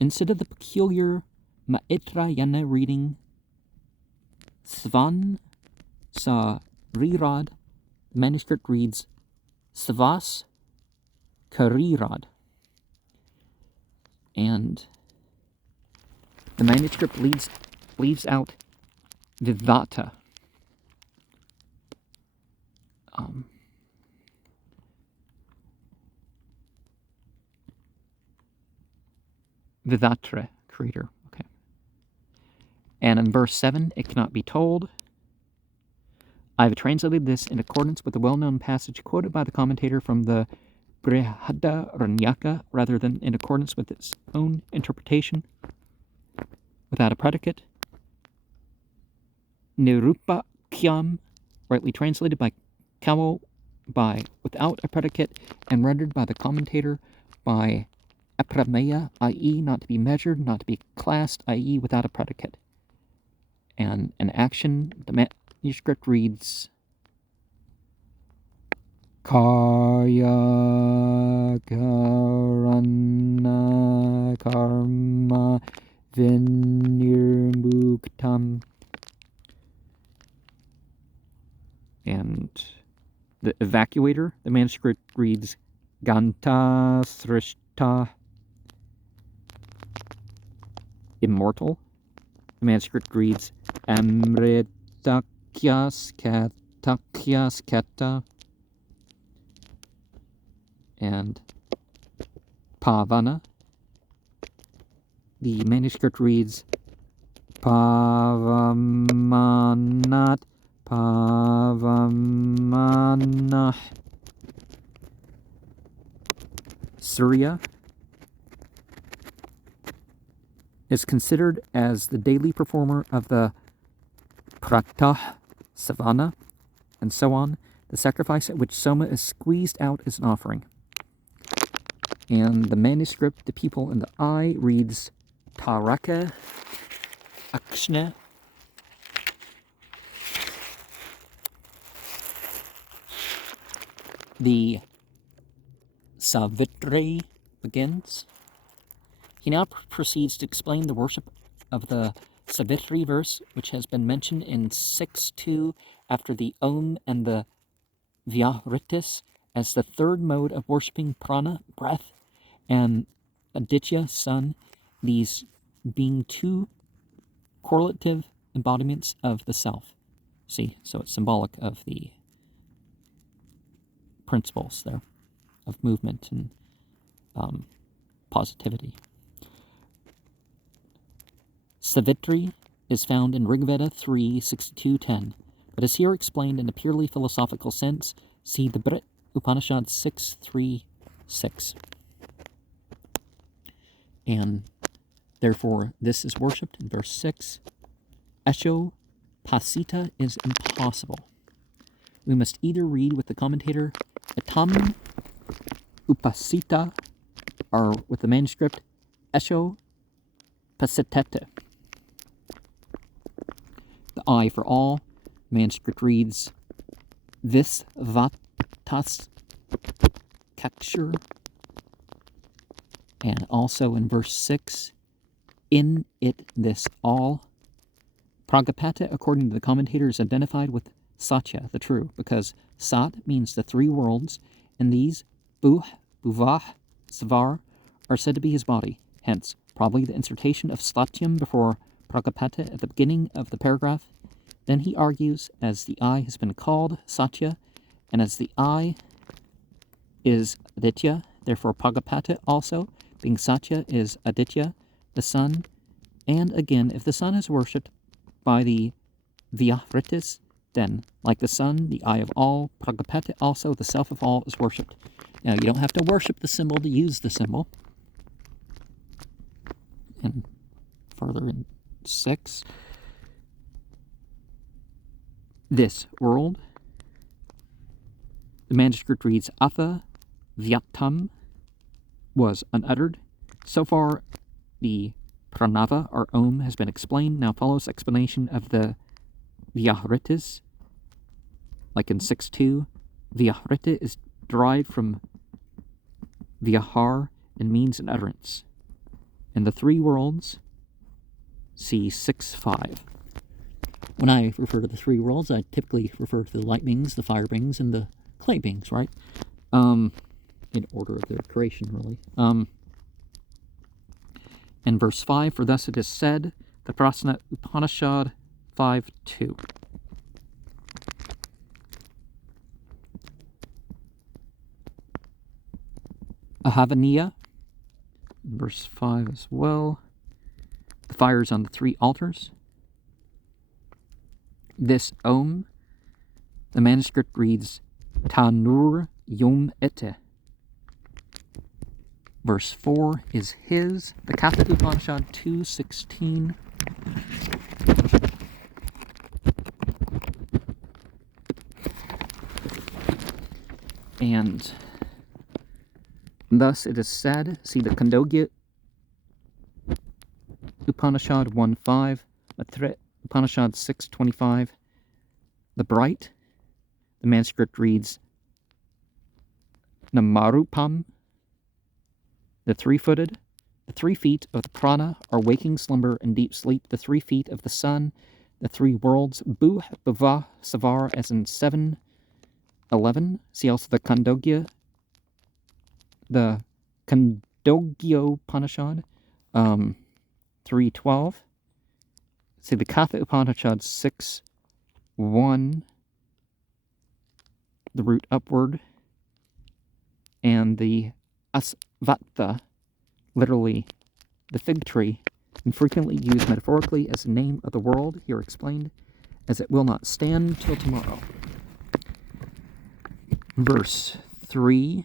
Instead of the peculiar Maitrayana reading Svan Sa Rirad, the manuscript reads Savas Karirad. And the manuscript leaves out Vivata. Vivatre, creator. Okay. And in verse 7, it cannot be told. I have translated this in accordance with the well-known passage quoted by the commentator from the Brihadaranyaka, rather than in accordance with its own interpretation. Without a predicate. Nirupakyam, rightly translated by Cowell, by without a predicate, and rendered by the commentator by aprameya, i.e. not to be measured, not to be classed, i.e. without a predicate. And an action, the manuscript reads Kaya karma vinirmuktam. And the evacuator, the manuscript reads Ganta Srishta. Immortal, the manuscript reads Amritakyas Keta. And Pavana, the manuscript reads Pavamanat Pavamanah. Surya is considered as the daily performer of the Pratah Savana, and so on, the sacrifice at which Soma is squeezed out as an offering. And the manuscript, the pupil in the eye, reads Taraka Akshna. The Savitri begins. He now proceeds to explain the worship of the Savitri verse, which has been mentioned in 6.2 after the Om and the Vyahritis, as the third mode of worshipping prana, breath, and aditya, sun, these being two correlative embodiments of the self. See, so it's symbolic of the principles there of movement and positivity. Savitri is found in Rigveda 3:62-10, but is here explained in a purely philosophical sense. See the Brit Upanishad 6.3.6. And therefore this is worshipped in verse 6. Esho pasita is impossible. We must either read with the commentator Etam upasita, or with the manuscript Esho pasitete. The eye for all, manuscript reads Vis vatas kakshur. And also in verse 6, in it this all. Pragapata, according to the commentator, is identified with Satya, the true, because Sat means the three worlds, and these, Buh, Buvah, Svar, are said to be his body. Hence, probably the insertion of Satyam before Pragapata at the beginning of the paragraph. Then he argues, as the eye has been called Satya, and as the eye is Aditya, therefore Pragapata also, being Satya, is Aditya, the sun. And again, if the sun is worshipped by the Vyahritis, then, like the sun, the eye of all, Pragapata also, the self of all, is worshipped. Now, you don't have to worship the symbol to use the symbol. And further in 6, this world, the manuscript reads Atha Vyatam, was unuttered. So far, the pranava, or om, has been explained. Now follows explanation of the Vyahritis. Like in 6.2, Vyahrita is derived from Vyahar and means an utterance. In the three worlds, see 6.5. When I refer to the three worlds, I typically refer to the light beings, the fire beings, and the clay beings, right? In order of their creation, really. And verse 5, for thus it is said, the Prasna Upanishad 5.2. Ahavaniya, verse 5 as well. The fire is on the three altars. This Om, the manuscript reads Tanur Yom Ete. Verse 4 is his, the Katha Upanishad 2:16. And thus it is said, see the Khandogya Upanishad 1.5, Maitrayana Upanishad 6.25. The bright, the manuscript reads Namarupam, the three-footed, The 3 feet of the prana are waking, slumber, and deep sleep. The 3 feet of the sun, the 3 worlds, Bu, Bhuva, Savar, as in 7:11. See also the Khandogya, the Khandogya Upanishad, 3:12. See the Katha Upanishad 6:1, the root upward, and the Asvatha, literally the fig tree, and frequently used metaphorically as the name of the world, here explained, as it will not stand till tomorrow. Verse 3,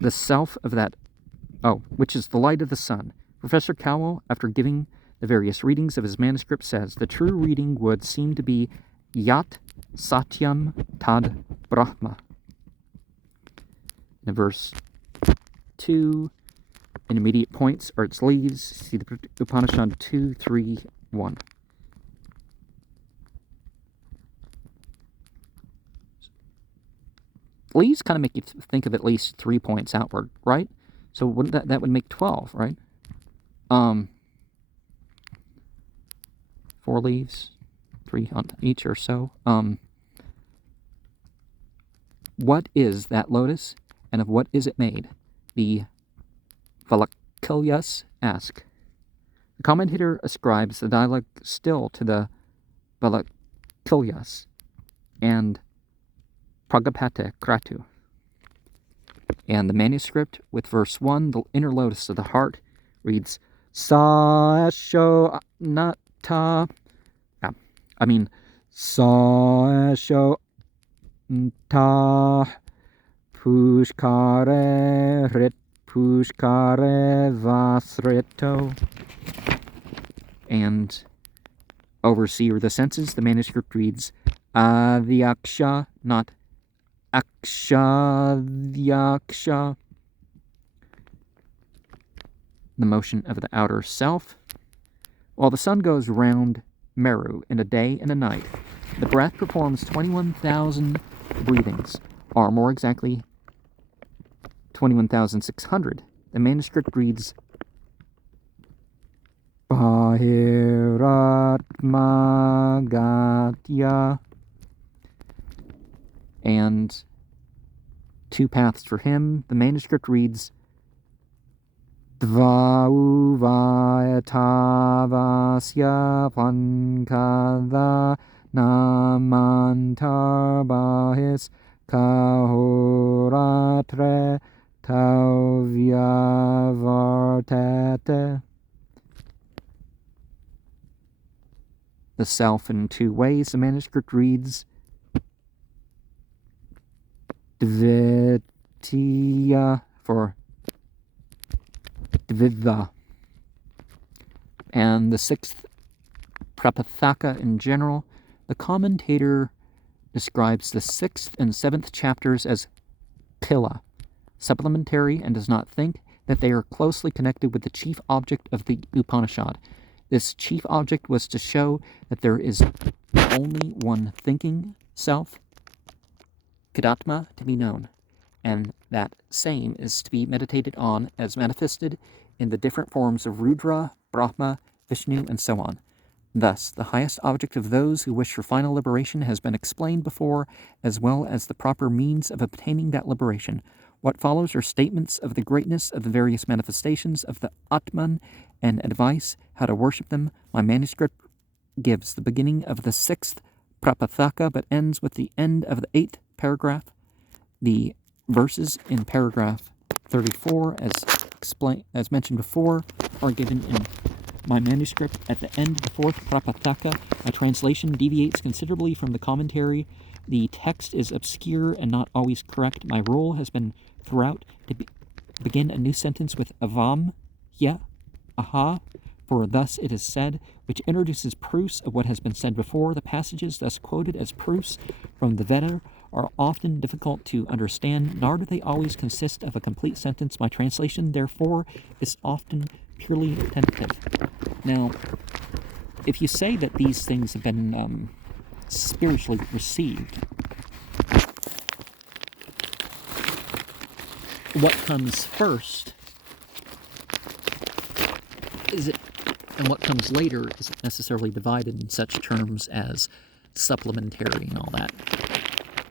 the self of that, which is the light of the sun. Professor Cowell, after giving the various readings of his manuscript, says, the true reading would seem to be Yat Satyam Tad Brahma. In verse 2, intermediate points are its leaves. See the Upanishad 2:3:1. Leaves kind of make you think of at least 3 points outward, right? So wouldn't that would make 12, right? 4 leaves, 3 on each or so. What is that lotus, and of what is it made? The Valakilyas ask. The commentator ascribes the dialogue still to the Valakilyas and Pragapate Kratu. And the manuscript with verse 1, the inner lotus of the heart, reads Sa Esho Nata. Sa Esho Ta Pushkare Rit Pushkare Vasrito. And overseer of the senses, the manuscript reads Adhyaksha, not Akshadhyaksha. The motion of the outer self. While the sun goes round Meru in a day and a night, the breath performs 21,000 breathings, or more exactly 21,600. The manuscript reads Bahiratma Gatya. And 2 paths for him. The manuscript reads Dvauvayatavasya pankada namantarbahis kahoratre tavyavartate. The self in 2 ways. The manuscript reads Dvitiya for Dvidha. And the 6th Prapathaka in general. The commentator describes the 6th and 7th chapters as pila, supplementary, and does not think that they are closely connected with the chief object of the Upanishad. This chief object was to show that there is only one thinking self, Kadatma, to be known, and that same is to be meditated on as manifested in the different forms of Rudra, Brahma, Vishnu, and so on. Thus, the highest object of those who wish for final liberation has been explained before, as well as the proper means of obtaining that liberation. What follows are statements of the greatness of the various manifestations of the Atman and advice how to worship them. My manuscript gives the beginning of the 6th Prapathaka, but ends with the end of the 8th paragraph. The verses in paragraph 34, as mentioned before, are given in my manuscript at the end of the 4th Prapathaka. My translation deviates considerably from the commentary. The text is obscure and not always correct. My rule has been throughout to begin a new sentence with avam, ya, aha, for thus it is said, which introduces proofs of what has been said before. The passages thus quoted as proofs from the Veda are often difficult to understand, nor do they always consist of a complete sentence. My translation, therefore, is often purely tentative. Now, if you say that these things have been spiritually received, what comes first and what comes later isn't necessarily divided in such terms as supplementary and all that.